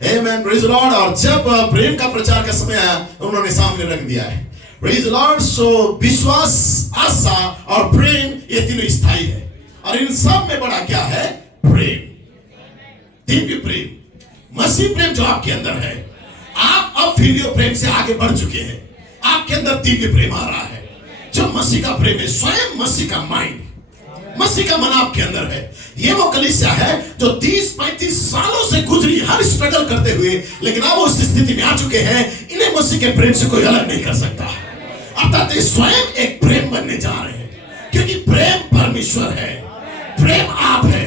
Amen, praise the Lord. और जब प्रेम का प्रचार का समय आया उन्होंने सामने रख दिया है, प्रेज द लॉर्ड। सो विश्वास, आशा और प्रेम ये तीनों स्थायी है, और इन सब में बड़ा क्या है? प्रेम, दिव्य प्रेम, मसीह प्रेम जो आपके अंदर है। आप अब फिलियो प्रेम से आगे बढ़ चुके हैं, आपके अंदर दिव्य प्रेम आ रहा है, जो मसीह का प्रेम है, स्वयं मसीह का माइंड, मसीह का मन आपके अंदर है। ये वो कलीसिया है जो 30-35 सालों से गुजरी हर स्ट्रगल करते हुए, लेकिन अब उस स्थिति में आ चुके हैं, इन्हें मसीह के प्रेम से कोई अलग नहीं कर सकता। अर्थात स्वयं एक प्रेम बनने जा रहे हैं, क्योंकि प्रेम परमेश्वर है, प्रेम आप है,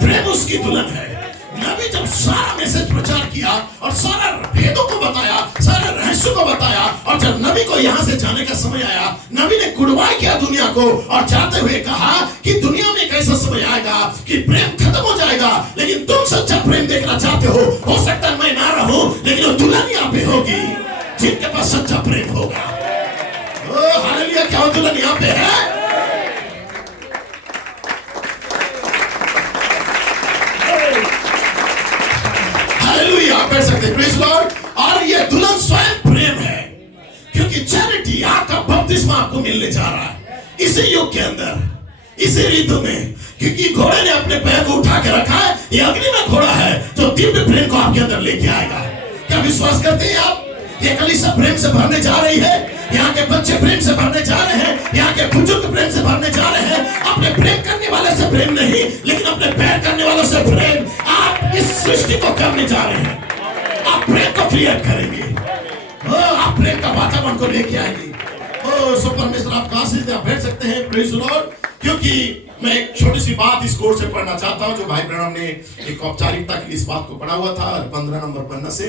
प्रेम उसकी दुल्हन है। नबी जब सारा मैसेज प्रचार किया और सारा भेदों को बताया, सारे रहस्यों को बताया, और जब नबी को यहां से जाने का समय आया, नबी ने गुडबाय किया दुनिया को, और जाते हुए कहा कि दुनिया में एक ऐसा समय आएगा कि प्रेम खत्म हो जाएगा, लेकिन तुम सच्चा प्रेम देखना चाहते हो सकता है मैं ना रहूं, लेकिन वो दुल्हन यहाँ पे होगी जिनके पास सच्चा प्रेम होगा। ओ हालेलुया, क्या वो दुल्हन यहाँ पे है? कर सकते, प्रेज लॉर्ड। और ये दुल्हन स्वयं प्रेम है, क्योंकि चैरिटी, आपका बपतिस्मा आपको मिलने जा रहा है इसी युग के अंदर, इसी ऋतु में, क्योंकि घोड़े ने अपने पैर को उठा के रखा है। ये अग्नि में घोड़ा है जो दिव्य प्रेम को आपके अंदर लेके आएगा। क्या विश्वास करते हैं आप? ये कलीसिया प्रेम से भरने जा रही है, यहाँ के बच्चे प्रेम से भरने जा रहे हैं, यहाँ के बुजुर्ग प्रेम से भरने जा रहे हैं। अपने प्रेम करने वाले से प्रेम नहीं, लेकिन अपने पैर करने वालों से प्रेम। आप इस सृष्टि को करने जा रहे हैं, आप प्रेम को क्रिएट करेंगे, आप प्रेम का वातावरण को लेके आएंगे। सो परमेश्वर आपका आशीष आप भेज सकते हैं, प्रेज द लॉर्ड। क्योंकि मैं एक छोटी सी बात इस कोर्स से पढ़ना चाहता हूं, जो भाई ब्रैनम ने एक औपचारिकता के लिए इस बात को पढ़ा हुआ था 15 नंबर पन्ना से।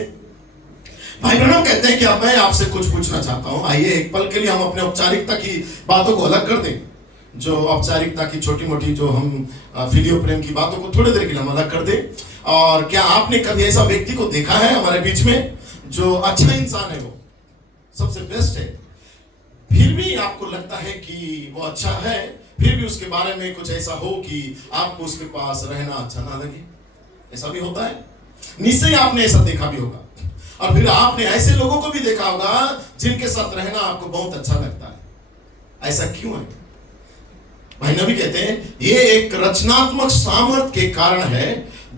भाई ब्रैनम कहते हैं कि अब मैं आपसे कुछ पूछना चाहता हूं, आइए एक पल के लिए हम अपने औपचारिकता की बातों को अलग कर दें, जो औपचारिकता की छोटी मोटी जो हम फिलियो प्रेम की बातों को थोड़ी देर के लिए हम अलग कर दें। और क्या आपने कभी ऐसा व्यक्ति को देखा है हमारे बीच में जो अच्छा इंसान है, वो सबसे बेस्ट है, फिर भी आपको लगता है कि वो अच्छा है, फिर भी उसके बारे में कुछ ऐसा हो कि आपको उसके पास रहना अच्छा ना लगे? ऐसा भी होता है, निश्चय आपने ऐसा देखा भी होगा। और फिर आपने ऐसे लोगों को भी देखा होगा जिनके साथ रहना आपको बहुत अच्छा लगता है। ऐसा क्यों है? भाई नबी कहते हैं ये एक रचनात्मक सामर्थ्य के कारण है,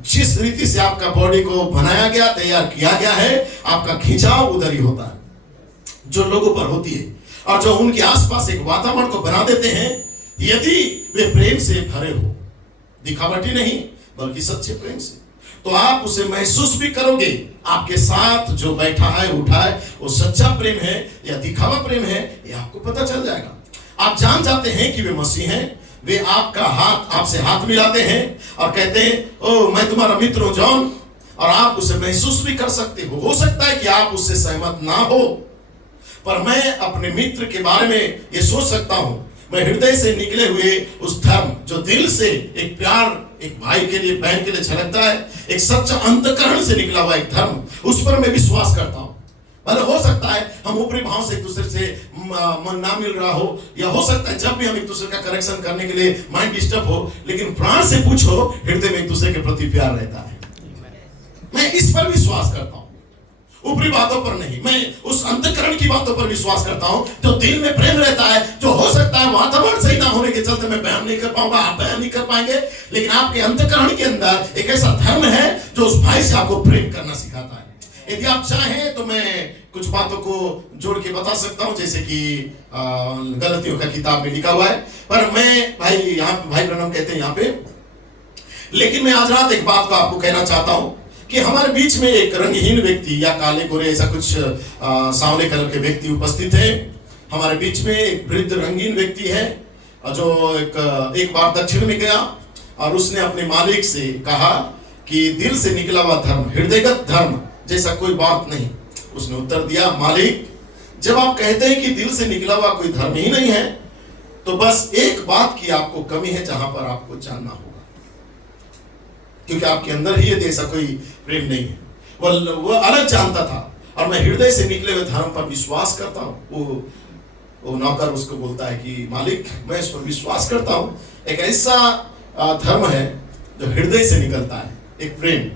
जिस रीति से आपका बॉडी को बनाया गया, तैयार किया गया है, आपका खिंचाव उधर ही होता है जो लोगों पर होती है, और जो उनके आसपास एक वातावरण को बना देते हैं, यदि वे प्रेम से भरे हो, दिखावटी नहीं बल्कि सच्चे प्रेम से, तो आप उसे महसूस भी करोगे। आपके साथ जो बैठा है, उठा है, वो सच्चा प्रेम है या दिखावा प्रेम है, ये आपको पता चल जाएगा। आप जान जाते हैं कि वे मसीह हैं। वे आपका हाथ, आपसे हाथ मिलाते हैं और कहते हैं ओ मैं तुम्हारा मित्र हूं जॉन, और आप उसे महसूस भी कर सकते हो। हो सकता है कि आप उससे सहमत ना हो, पर मैं अपने मित्र के बारे में ये सोच सकता हूं, मैं हृदय से निकले हुए उस धर्म, जो दिल से एक प्यार, एक भाई के लिए, बहन के लिए छलकता है, एक सच्चा अंतःकरण से निकला हुआ एक धर्म, उस पर मैं विश्वास करता हूं। भले हो सकता है हम ऊपरी भाव से एक दूसरे से मन ना मिल रहा हो, या हो सकता है जब भी हम एक दूसरे का करेक्शन करने के लिए माइंड डिस्टर्ब हो, लेकिन प्राण से पूछो, हृदय में एक दूसरे के प्रति प्यार रहता है। मैं इस पर विश्वास करता हूं, ऊपरी बातों पर नहीं। मैं उस अंतःकरण की बातों पर विश्वास करता हूं, जो दिल में प्रेम रहता है, जो हो सकता है वातावरण सही ना होने के चलते मैं बयान नहीं कर पाऊंगा, आप बयान नहीं कर पाएंगे, लेकिन आपके अंतःकरण के अंदर एक ऐसा धर्म है जो उस भाई से आपको प्रेम करना सिखाता है। यदि आप चाहें तो मैं कुछ बातों को जोड़ के बता सकता हूं, जैसे कि गलतियों का किताब में लिखा हुआ है, पर मैं भाई यहाँ भाई ब्रैनम कहते हैं यहाँ पे, लेकिन मैं आज रात एक बात को आपको कहना चाहता हूं कि हमारे बीच में एक रंगहीन व्यक्ति या काले गोरे ऐसा कुछ सांवले कलर के व्यक्ति उपस्थित है। हमारे बीच में एक वृद्ध रंगीन व्यक्ति है जो एक बार दक्षिण में गया और उसने अपने मालिक से कहा कि दिल से निकला हुआ धर्म, हृदयगत धर्म जैसा कोई बात नहीं। उसने उत्तर दिया, मालिक जब आप कहते हैं कि दिल से निकला हुआ कोई धर्म ही नहीं है, तो बस एक बात की आपको कमी है जहां पर आपको जानना होगा, क्योंकि आपके अंदर ही ऐसा कोई प्रेम नहीं है। वो अलग जानता था, और मैं हृदय से निकले हुए धर्म पर विश्वास करता हूँ। वो नौकर उसको बोलता है कि मालिक मैं इस पर विश्वास करता हूँ, एक ऐसा धर्म है जो हृदय से निकलता है, एक प्रेम।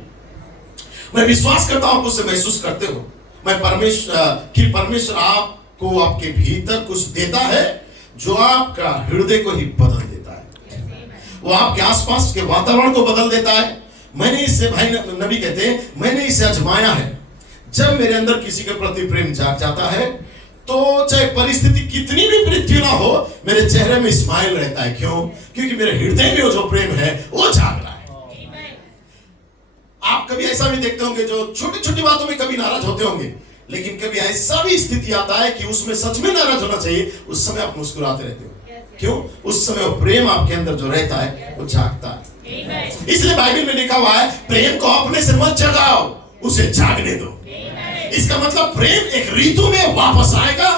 मैं विश्वास करता हूं उसे महसूस करते हो। मैं परमेश्वर आपको आपके भीतर कुछ देता है जो आपका हृदय को ही बदल देता है, वो आपके आसपास के वातावरण को बदल देता है। मैंने इसे, भाई नबी कहते हैं, मैंने इसे आजमाया है। जब मेरे अंदर किसी के प्रति प्रेम जाग जाता है तो चाहे परिस्थिति कितनी भी पृथ्वी ना हो, मेरे चेहरे में स्माइल रहता है। क्यों? क्योंकि मेरे हृदय में वो जो प्रेम है वो जाग रहा है। आप कभी ऐसा भी देखते होंगे जो छोटी छोटी बातों में कभी नाराज होते होंगे, लेकिन कभी ऐसा भी स्थिति आता है कि उसमें सच में नाराज होना चाहिए, उस समय आप मुस्कुराते रहते हो। क्यों? उस समय वो प्रेम आपके अंदर जो रहता है वो जागता है। इसलिए बाइबल में लिखा हुआ है, प्रेम को अपने से मत जगाओ, उसे जागने दो। इसका मतलब प्रेम एक ऋतु में वापस आएगा,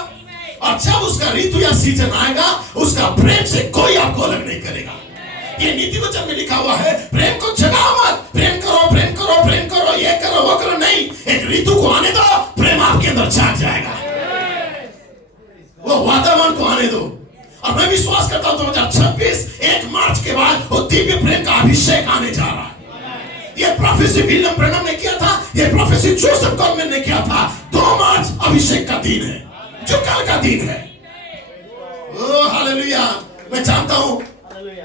और जब उसका ऋतु या सीजन आएगा, उसका प्रेम से कोई आपको अलग नहीं करेगा। ये नीति वचन में लिखा हुआ है, प्रेम को जगाओ मत, प्रेम करो, प्रेम करो, प्रेम करो, ये करो, वो करो, नहीं। एक ऋतु को आने दो, प्रेम आपके अंदर जाग जाएगा। वो वातावरण को आने दो। और मैं विश्वास करता हूं 2026 1 मार्च के बाद वो दिव्य प्रेम का अभिषेक आने जा रहा है। ये प्रोफेसी विलियम ब्रैनम ने किया था, ये प्रोफेसी जोसेफ कॉलमैन ने किया था। 2 मार्च अभिषेक का दिन है, जो कल का दिन है। ओ हालेलुया। मैं जानता हूं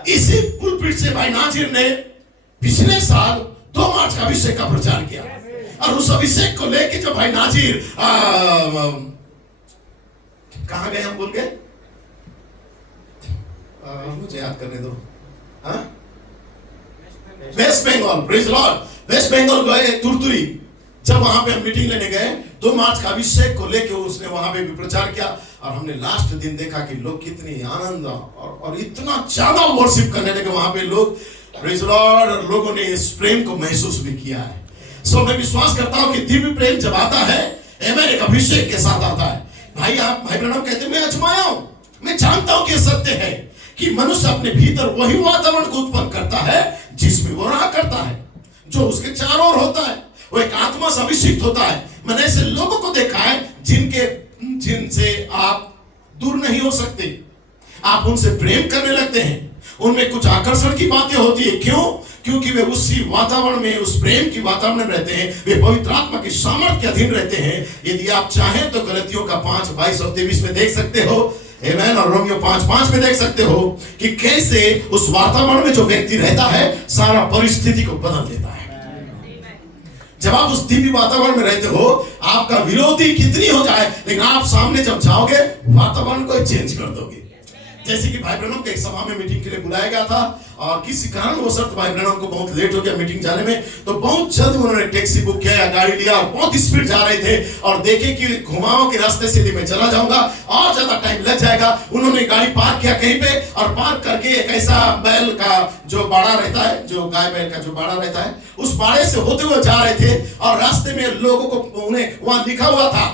इसी पुलपिट से भाई नाजिर ने पिछले साल 2 मार्च का अभिषेक का प्रचार किया, और उस अभिषेक को लेके जो भाई नाजिर कहां गए, हम भूल गए, मुझे याद करने दो। वेस्ट बंगाल, प्रेज लॉर्ड, वेस्ट बंगाल गए तुरतुरी। जब वहां पे हम मीटिंग लेने गए 2 मार्च का अभिषेक को लेके उसने वहां पे भी प्रचार किया, और हमने लास्ट दिन देखा कि लोग कितनी आनंद और इतना ज्यादा वर्शिप करने लगे वहां पे लोग, प्रेज लॉर्ड। और लोगों ने इस प्रेम को महसूस भी किया है। सो मैं विश्वास करता हूं कि दिव्य प्रेम जब आता है, आमेन, एक अभिषेक के साथ आता है। भाई ब्रैनम कहते हैं, मैं आजमाया हूं, मैं जानता हूं कि सत्य है कि मनुष्य अपने भीतर वही वातावरण को उत्पन्न करता है जिसमें वो रहा करता है, जो उसके चारों ओर होता है। वो एक आत्मा से अभिषिक्त होता है। मैंने ऐसे लोगों को देखा है जिनसे आप दूर नहीं हो सकते, आप उनसे प्रेम करने लगते हैं, उनमें कुछ आकर्षण की बातें होती है। क्यों? क्योंकि वे उसी वातावरण में, उस प्रेम की वातावरण में रहते हैं, वे पवित्र आत्मा की सामर्थ्य के अधीन रहते हैं। यदि आप चाहें तो गलतियों का 5:22 और 23 में देख सकते हो, आमेन, और रोमियो 5:5 में देख सकते हो कि कैसे उस वातावरण में जो व्यक्ति रहता है सारा परिस्थिति को बदल देता है। जब आप उस दिव्य वातावरण में रहते हो, आपका विरोधी कितनी हो जाए, लेकिन आप सामने जब जाओगे वातावरण को चेंज कर दोगे। जैसे कि भाई ब्रैनम के एक सभा में मीटिंग के लिए बुलाया गया था, और किसी कारण वो शर्त भाई ब्रैनम को बहुत लेट हो गया मीटिंग जाने में, तो बहुत जल्द उन्होंने टैक्सी बुक किया या गाड़ी लिया, और बहुत स्पीड जा रहे थे, और देखे कि घुमाव के रास्ते से मैं चला जाऊंगा और ज्यादा टाइम लग जाएगा। उन्होंने गाड़ी पार्क किया कहीं पे, और पार्क करके एक ऐसा बैल का जो बाड़ा रहता है, जो गाय बैल का जो बाड़ा रहता है, उस बाड़े से होते हुए जा रहे थे, और रास्ते में लोगों को, उन्हें वहां लिखा हुआ था,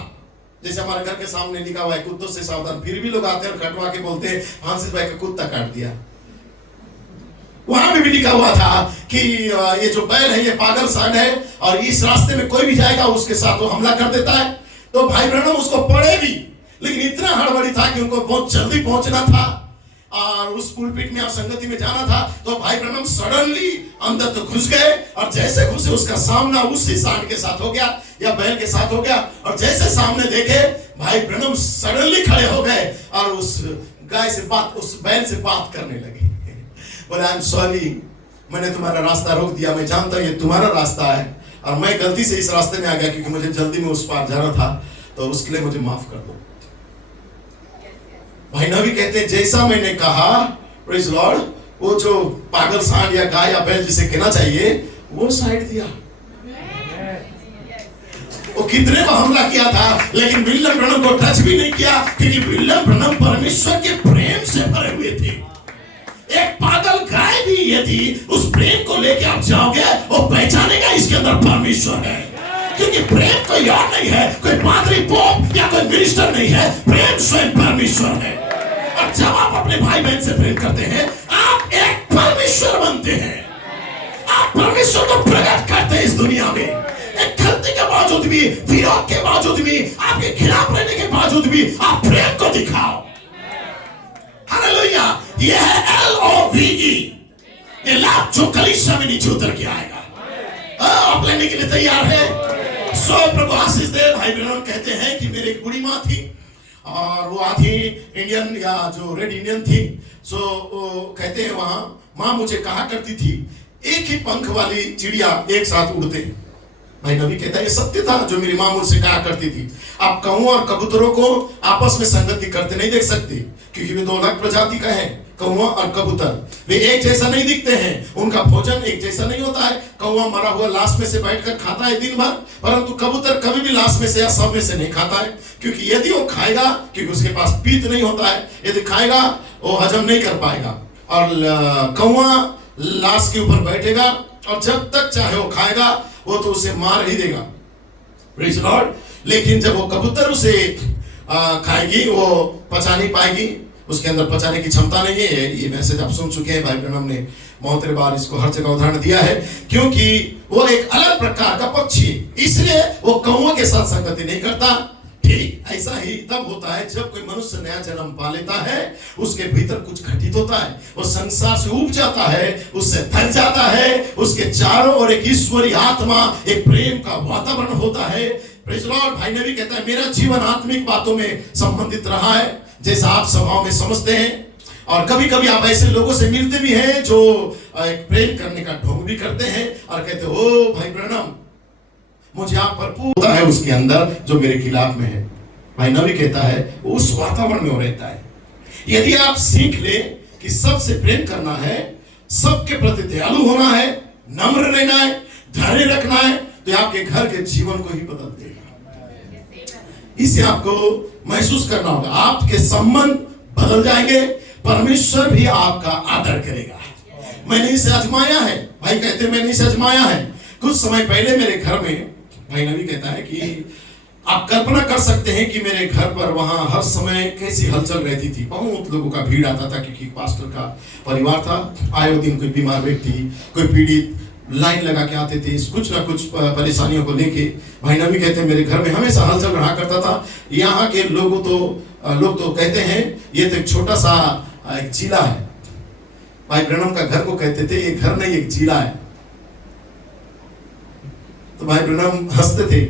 जैसे हमारे घर के सामने लिखा हुआ है, कुत्तों से सावधान। फिर भी लोग आते हैं और कटवा के बोलते हैं, फ्रांसिस भाई का कुत्ता काट दिया। वहां पे भी लिखा हुआ था कि ये जो बैल है ये पागल सान है, और इस रास्ते में कोई भी जाएगा उसके साथ वो हमला कर देता है। तो भाई ब्रैनम उसको पढ़े भी, लेकिन इतना हड़बड़ी था कि उनको बहुत जल्दी पहुंचना था, और उस पुलपिट में आप संगति में जाना था। तो भाई ब्रैनम सडनली अंदर तो घुस गए, और जैसे घुसे उसका सामना उसी सांड के साथ हो गया या बैल के साथ हो गया, और जैसे सामने देखे भाई ब्रैनम सडनली खड़े हो गए और उस गाय से बात, उस बैल से बात करने लगे। बोले, आई एम सॉरी, मैंने तुम्हारा रास्ता रोक दिया, मैं जानता हूं ये तुम्हारा रास्ता है, और मैं गलती से इस रास्ते में आ गया क्योंकि मुझे जल्दी में उस पार जाना था, तो उसके लिए मुझे माफ कर दो। भाई नबी कहते हैं, जैसा मैंने कहा, प्रेज लॉर्ड, वो जो पागल सांड या गाय या बैल जिसे कहना चाहिए वो साइड दिया। वो कितने को हमला किया था, लेकिन विलियम ब्रैनम को टच भी नहीं किया, क्योंकि विलियम ब्रैनम परमेश्वर के प्रेम से भरे हुए थे। एक पागल गाय भी यदि उस प्रेम को लेके आप जाओगे, वो पहचानेगा इसके अंदर परमेश्वर है, क्योंकि प्रेम कोई और नहीं है, कोई पादरी, पोप या कोई मिनिस्टर नहीं है, प्रेम स्वयं परमेश्वर है। और जब आप अपने भाई बहन से प्रेम करते हैं, आप एक परमेश्वर बनते हैं, आप परमेश्वर को प्रकट करते हैं इस दुनिया में। एक गलती के बावजूद भी, विरोध के बावजूद भी, आपके खिलाफ रहने के बावजूद भी आप प्रेम को दिखाओ। हालेलुया। यह है LOVE, ये लाभ जो कलीसिया में नीचे उतर के आएगा। आप लेने के लिए तैयार है? सो प्रभु आशीष दे। भाई ब्रैनम कहते हैं कि मेरी एक बुढ़ी माँ थी और वो आधी इंडियन या जो रेड इंडियन थी। सो वो कहते हैं वहां माँ मुझे कहा करती थी एक ही पंख वाली चिड़िया एक साथ उड़ते। भाई नबी कहता है ये सत्य था जो मेरी माँ मुझसे कहा करती थी। आप कौओं और कबूतरों को आपस में संगति करते नहीं देख सकते क्योंकि वे दो अलग प्रजाति का है। कौवा और कबूतर वे एक जैसा नहीं दिखते हैं, उनका भोजन एक जैसा नहीं होता है। कौवा मरा हुआ लाश में से बैठकर खाता है दिन भर, परंतु कबूतर कभी भी लाश में से या सब में से नहीं खाता है, क्योंकि यदि वो खाएगा, क्योंकि उसके पास पीत नहीं होता है, यदि खाएगा वो हजम नहीं कर पाएगा। और कौवा लाश के ऊपर बैठेगा और जब तक चाहे वो खाएगा वो तो उसे मार ही देगा। Praise Lord. लेकिन जब वो कबूतर उसे खाएगी वो पचा नहीं पाएगी, उसके अंदर पचाने की क्षमता नहीं है। ये मैसेज आप सुन चुके हैं, भाई ब्रैनम ने बहुत बार इसको हर जगह उदाहरण दिया है, क्योंकि वो एक अलग प्रकार का पक्षी है, इसलिए वो कौवे के साथ संगति नहीं करता। ठीक ऐसा ही तब होता है जब कोई मनुष्य नया जन्म पा लेता है, उसके भीतर कुछ घटित होता है, वो संसार से उब जाता है, उससे थक जाता है, उसके चारों ओर एक ईश्वरीय आत्मा, एक प्रेम का वातावरण होता है। Praise Lord. भाई नबी कहता है मेरा जीवन आत्मिक बातों में संबंधित रहा है, जैसा आप सभाओं में समझते हैं। और कभी कभी आप ऐसे लोगों से मिलते भी हैं जो एक प्रेम करने का ढोंग भी करते हैं और कहते हो भाई ब्रैनम मुझे आप भरपूर होता है उसके अंदर जो मेरे खिलाफ में है। भाई नबी कहता है उस वातावरण में वो रहता है। यदि आप सीख ले कि सबसे प्रेम करना है, सबके प्रति दयालु होना है, नम्र रहना है, धैर्य रखना है, तो आपके घर के जीवन को ही बदल देगा। इसे आपको महसूस करना होगा, आपके संबंध बदल जाएंगे, परमेश्वर भी आपका आदर करेगा। मैंने इसे आजमाया है। भाई कहते मैंने इसे आजमाया है। कुछ समय पहले मेरे घर में, भाई नबी कहता है कि आप कल्पना कर सकते हैं कि मेरे घर पर वहां हर समय कैसी हलचल रहती थी। बहुत लोगों का भीड़ आता था क्योंकि पास्टर का परिवार था। आए दिन कोई बीमार व्यक्ति, कोई पीड़ित लाइन लगा के आते थे कुछ ना कुछ परेशानियों को लेके। भाई नबी कहते हैं मेरे घर में हमेशा हलचल रहा करता था। यहाँ के लोग तो कहते हैं ये तो एक छोटा सा एक जिला है। भाई ब्रैनम का घर को कहते थे ये घर नहीं एक जिला है। तो भाई ब्रैनम हंसते थे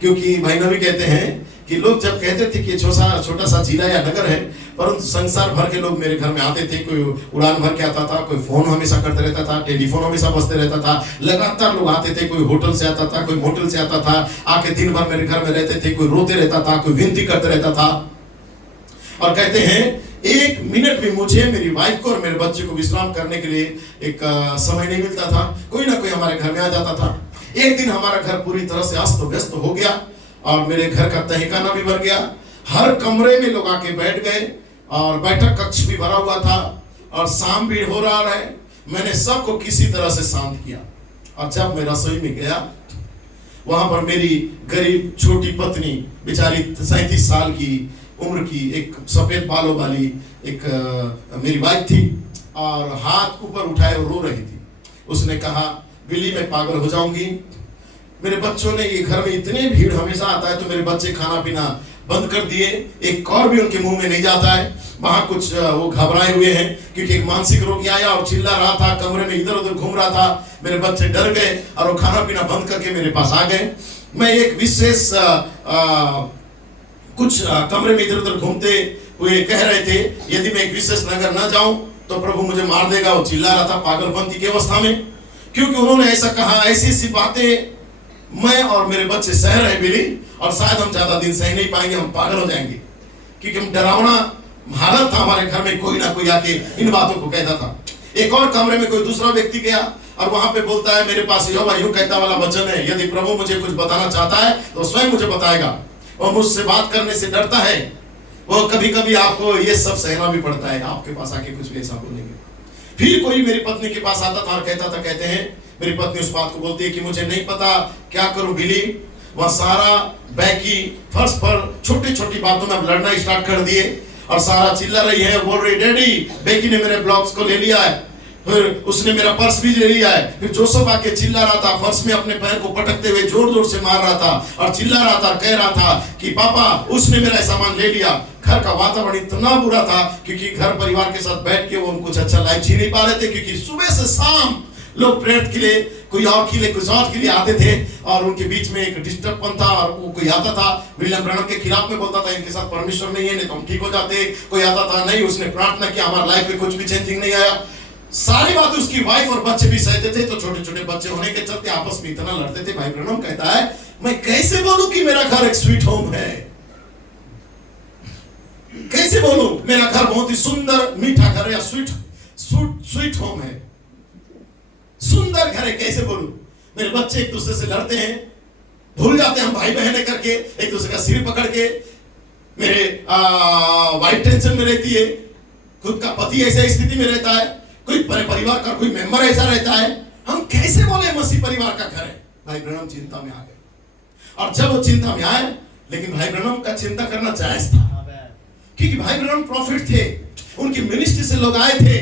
क्योंकि भाई नबी कहते हैं कि लोग जब कहते थे कि छोटा सा जिला या नगर है, परंतु संसार भर के लोग मेरे घर में आते थे। कोई उड़ान भर के आता था, कोई फोन हमेशा करते रहता था, टेलीफोन हमेशा बजते रहता था, लगातार लोग आते थे। कोई होटल से आता था, कोई मोटल से आता था, आके दिन भर मेरे घर में रहते थे। कोई रोते रहता था, कोई विनती करते रहता था। और कहते हैं एक मिनट भी मुझे, मेरी वाइफ को और मेरे बच्चे को विश्राम करने के लिए एक समय नहीं मिलता था। कोई ना कोई हमारे घर में आ जाता था। एक दिन हमारा घर पूरी तरह से अस्त व्यस्त हो गया और मेरे घर का तहखाना भी भर गया। हर कमरे में लोग आके बैठ गए और बैठक कक्ष भी भरा हुआ था और शाम भी हो रहा है। मैंने सबको किसी तरह से शांत किया और जब मैं रसोई में गया, वहां पर मेरी गरीब छोटी पत्नी बेचारी 37 साल की उम्र की एक सफेद बालों वाली एक मेरी वाइफ थी और हाथ ऊपर उठाए और रो रही थी। उसने कहा बिल्ली मैं पागल हो जाऊंगी। मेरे बच्चों ने, ये घर में इतने भीड़ हमेशा आता है तो मेरे बच्चे खाना पीना बंद कर दिए, एक कौर भी उनके मुंह में नहीं जाता है। वहां कुछ वो घबराए हुए हैं क्योंकि एक मानसिक रोगी आया और चिल्ला रहा था, कमरे में इधर उधर घूम रहा था। मेरे बच्चे डर गए और वो खाना पीना बंद करके मेरे पास आ गए। मैं एक विशेष कुछ कमरे में इधर उधर घूमते हुए कह रहे थे यदि मैं एक विशेष नगर न जाऊं तो प्रभु मुझे मार देगा। वो चिल्ला रहा था पागलपंती की अवस्था में, क्योंकि उन्होंने ऐसा कहा, ऐसी बातें मैं और मेरे बच्चे सह रहे बिली, और शायद हम ज्यादा दिन सह नहीं पाएंगे, हम पागल हो जाएंगे। क्योंकि हम डरावना हालत था हमारे घर में, कोई ना कोई आके इन बातों को कहता था। एक और कमरे में कोई दूसरा व्यक्ति गया और वहां पे बोलता है मेरे पास यहोवा यूं कहता वाला वचन है, यदि प्रभु मुझे कुछ बताना चाहता है तो स्वयं मुझे बताएगा। और मुझसे बात करने से डरता है। वो कभी कभी आपको ये सब सहना भी पड़ता है, आपके पास आके कुछ भी ऐसा बोलेंगे। फिर कोई मेरी पत्नी के पास आता था और कहते हैं, मेरी पत्नी उस बात को बोलती है कि मुझे नहीं पता क्या करूं बिली। वह सारा बैकी फर्श पर छोटी छोटी बातों में लड़ना स्टार्ट कर दिए और सारा चिल्ला रही है, बोल रही डैडी बेकी ने मेरे ब्लॉक्स को ले लिया है, फिर उसने मेरा पर्स भी ले लिया है। फिर जोसेफ आके चिल्ला रहा था, फर्श में अपने पैर को पटकते हुए जोर जोर से मार रहा था और चिल्ला रहा था, कह रहा था कि पापा उसने मेरा सामान ले लिया। घर का वातावरण इतना बुरा था क्योंकि घर परिवार के साथ बैठ के वो कुछ अच्छा लाइफ जी नहीं पा रहे थे, क्योंकि सुबह से शाम लोग प्रेयर के लिए कोई और के लिए आते थे और उनके बीच में एक डिस्टर्बपन था और वो कोई आता था विलियम ब्रैनम के खिलाफ में बोलता था इनके साथ परमेश्वर नहीं है, नहीं तो हम ठीक हो जाते। कोई आता था नहीं उसने प्रार्थना किया हमारी लाइफ में कुछ भी चेंजिंग नहीं आया। सारी बात उसकी वाइफ और बच्चे भी सहते थे। तो छोटे छोटे बच्चे होने के चलते आपस में इतना लड़ते थे। भाई ब्रैनम कहता है मैं कैसे बोलूं कि मेरा घर एक स्वीट होम है, कैसे बोलूं मेरा घर बहुत ही सुंदर मीठा घर या स्वीट होम है, सुंदर घर है, कैसे बोलूं। मेरे बच्चे एक दूसरे से लड़ते हैं, भूल जाते हैं हम भाई बहन करके, एक दूसरे का सिर पकड़ के। मेरे वाइफ टेंशन में रहती है, खुद का पति ऐसे स्थिति में रहता है, कोई परिवार का कोई मेंबर ऐसा रहता है। हम कैसे बोले मसीह परिवार का घर है। भाई ब्रैनम चिंता में आ गए और जब वो चिंता में आए, लेकिन भाई ब्रैनम का चिंता करना जायज था क्योंकि भाई ब्रैनम प्रॉफिट थे, उनकी मिनिस्ट्री से लोग आए थे।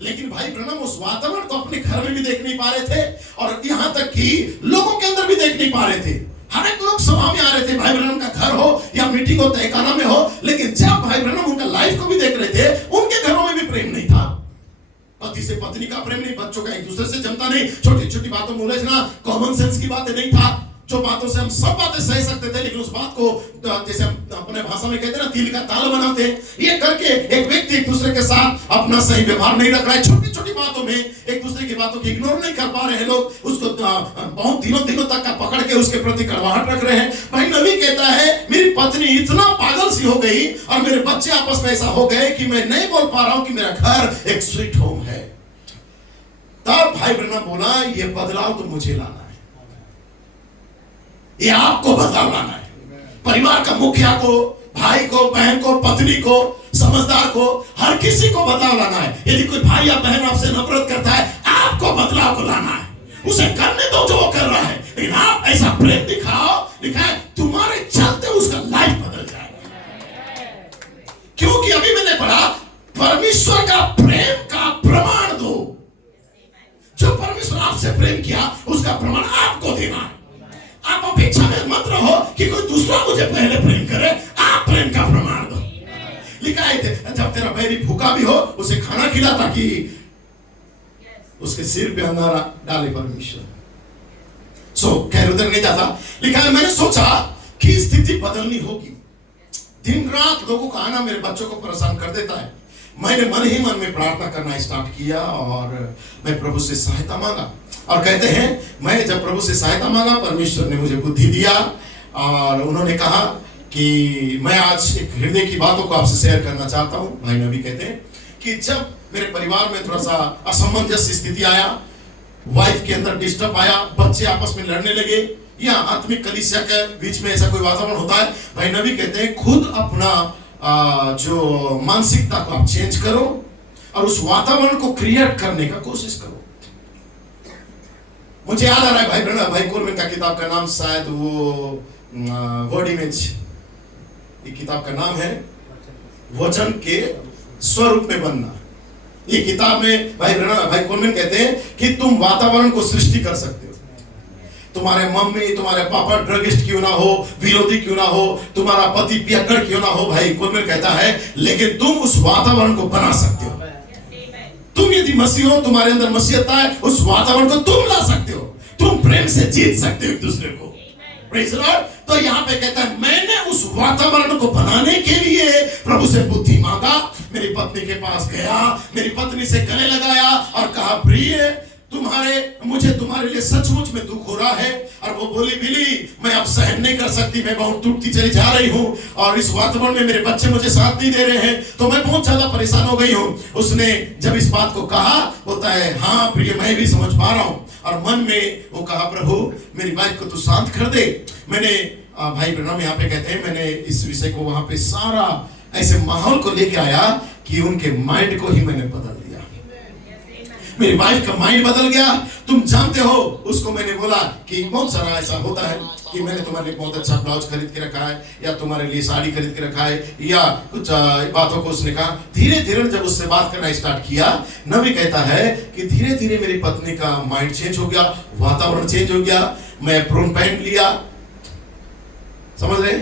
लेकिन भाई ब्रैनम उस वातावरण को अपने घर में भी देख नहीं पा रहे थे और यहां तक कि लोगों के अंदर भी देख नहीं पा रहे थे। हर एक लोग सभा में आ रहे थे, भाई ब्रैनम का घर हो या मीटिंग हो तहखाना में हो, लेकिन जब भाई ब्रैनम उनका लाइफ को भी देख रहे थे, उनके घरों में भी प्रेम नहीं था। पति से पत्नी का प्रेम नहीं, बच्चों का एक दूसरे से जमता नहीं, छोटी छोटी बातों में उलझना, कॉमन सेंस की बातें नहीं था। जो बातों से हम सब बातें सह सकते थे, लेकिन उस बात को जैसे हम अपने भाषा में कहते हैं ना तिल का ताल बनाते, ये करके एक व्यक्ति एक दूसरे के साथ अपना सही व्यवहार नहीं रख रहा है। छोटी छोटी बातों में एक दूसरे की बातों की इग्नोर नहीं कर पा रहे हैं लोग, उसको बहुत दिनों तक का पकड़ के उसके प्रति कड़वाहट रख रहे हैं। भाई नबी कहता है मेरी पत्नी इतना पागल सी हो गई और मेरे बच्चे आपस में ऐसा हो गए कि मैं नहीं बोल पा रहा हूं कि मेरा घर एक स्वीट होम है। तब भाई ब्रैनम बोला ये बदलाव तो मुझे लाना है, ये आपको बदलाव लाना है। परिवार का मुखिया को, भाई को, बहन को, पत्नी को, समझदार को, हर किसी को बदलाव लाना है। यदि कोई भाई या बहन आपसे नफरत करता है, आपको बदलाव को लाना है। उसे करने दो जो वो कर रहा है, लेकिन आप ऐसा प्रेम दिखाओ, दिखाए तुम्हारे चलते उसका लाइफ बदल जाएगा। क्योंकि अभी मैंने पढ़ा परमेश्वर का प्रेम का प्रमाण दो। जो परमेश्वर आपसे प्रेम किया उसका प्रमाण आपको देना है। आप अपेक्षा में मत रहो कि कोई दूसरा मुझे पहले प्रेम करे, आप प्रेम का प्रमाण दो। लिखा है जब तेरा बैरी भूखा भी हो उसे खाना खिला ताकि उसके सिर पे अंगारा डाले परमेश्वर। खैर उधर नहीं जाता। लिखा है मैंने सोचा कि स्थिति बदलनी होगी। दिन रात लोगों का आना मेरे बच्चों को परेशान कर देता है। मैंने मन ही मन में प्रार्थना करना स्टार्ट किया और मैं प्रभु से सहायता मांगा। और कहते हैं मैं जब प्रभु से सहायता मांगा, परमेश्वर ने मुझे बुद्धि दिया और उन्होंने कहा कि मैं आज एक हृदय की बातों को आपसे शेयर करना चाहता हूं। भाई नबी कहते हैं कि जब मेरे परिवार में थोड़ा सा असमंजस स्थिति आया, वाइफ के अंदर डिस्टर्ब आया, बच्चे आपस में लड़ने लगे या आत्मिक कलीसिया के बीच में ऐसा कोई वातावरण होता है, भाई नबी कहते हैं खुद अपना जो मानसिकता को आप चेंज करो और उस वातावरण को क्रिएट करने का कोशिश करो। मुझे याद आ रहा है भाई कोलमैन का किताब का नाम शायद वो वर्ड इमेज, ये किताब का नाम है वचन के स्वरूप में बनना। ये किताब में भाई कोलमैन कहते हैं कि तुम वातावरण को सृष्टि कर सकते हो। तुम्हारे मम्मी, तुम्हारे पापा ड्रगिस्ट क्यों ना हो, विरोधी क्यों ना हो, तुम्हारा पति पियक्कड़ क्यों ना हो, भाई कोलमैन कहता है लेकिन तुम उस वातावरण को बना सकते हो। तुम यदि मसीह हो, तुम्हारे अंदर मसीहता है, उस वातावरण को तुम ला सकते हो। तुम प्रेम से जीत सकते हो एक दूसरे को। Praise the Lord. तो यहाँ पे कहता है मैंने उस वातावरण को बनाने के लिए प्रभु से बुद्धि मांगा। मेरी पत्नी के पास गया, मेरी पत्नी से गले लगाया और कहा प्रिय मुझे तुम्हारे लिए सचमुच में दुख हो रहा है। और वो बोली बिली मैं अब सहन नहीं कर सकती, मैं बहुत टूटती चली जा रही हूँ और इस वातावरण में मेरे बच्चे मुझे साथ नहीं दे रहे हैं, तो मैं बहुत ज्यादा परेशान हो गई हूँ। उसने जब इस बात को कहा, बोलता है हाँ प्रिय मैं भी समझ पा रहा हूँ। और मन में वो कहा प्रभु मेरी वाइफ को तू शांत कर दे। मैंने भाई ब्रैनम यहाँ पे कहते हैं मैंने इस विषय को वहां पे सारा ऐसे माहौल को लेके आया कि उनके माइंड को ही मैंने बदल दिया। मेरी वाइफ का माइंड बदल गया। तुम जानते हो उसको मैंने बोला कि बहुत सारा ऐसा होता है कि मैंने तुम्हारे लिए बहुत अच्छा ब्लाउज खरीद के रखा है या तुम्हारे लिए साड़ी खरीद के रखा है या कुछ बातों को उसने कहा। धीरे धीरे जब उससे बात करना स्टार्ट किया, नबी कहता है कि धीरे धीरे मेरी पत्नी का माइंड चेंज हो गया, वातावरण चेंज हो गया। मैं प्रून पहन लिया, समझ रहे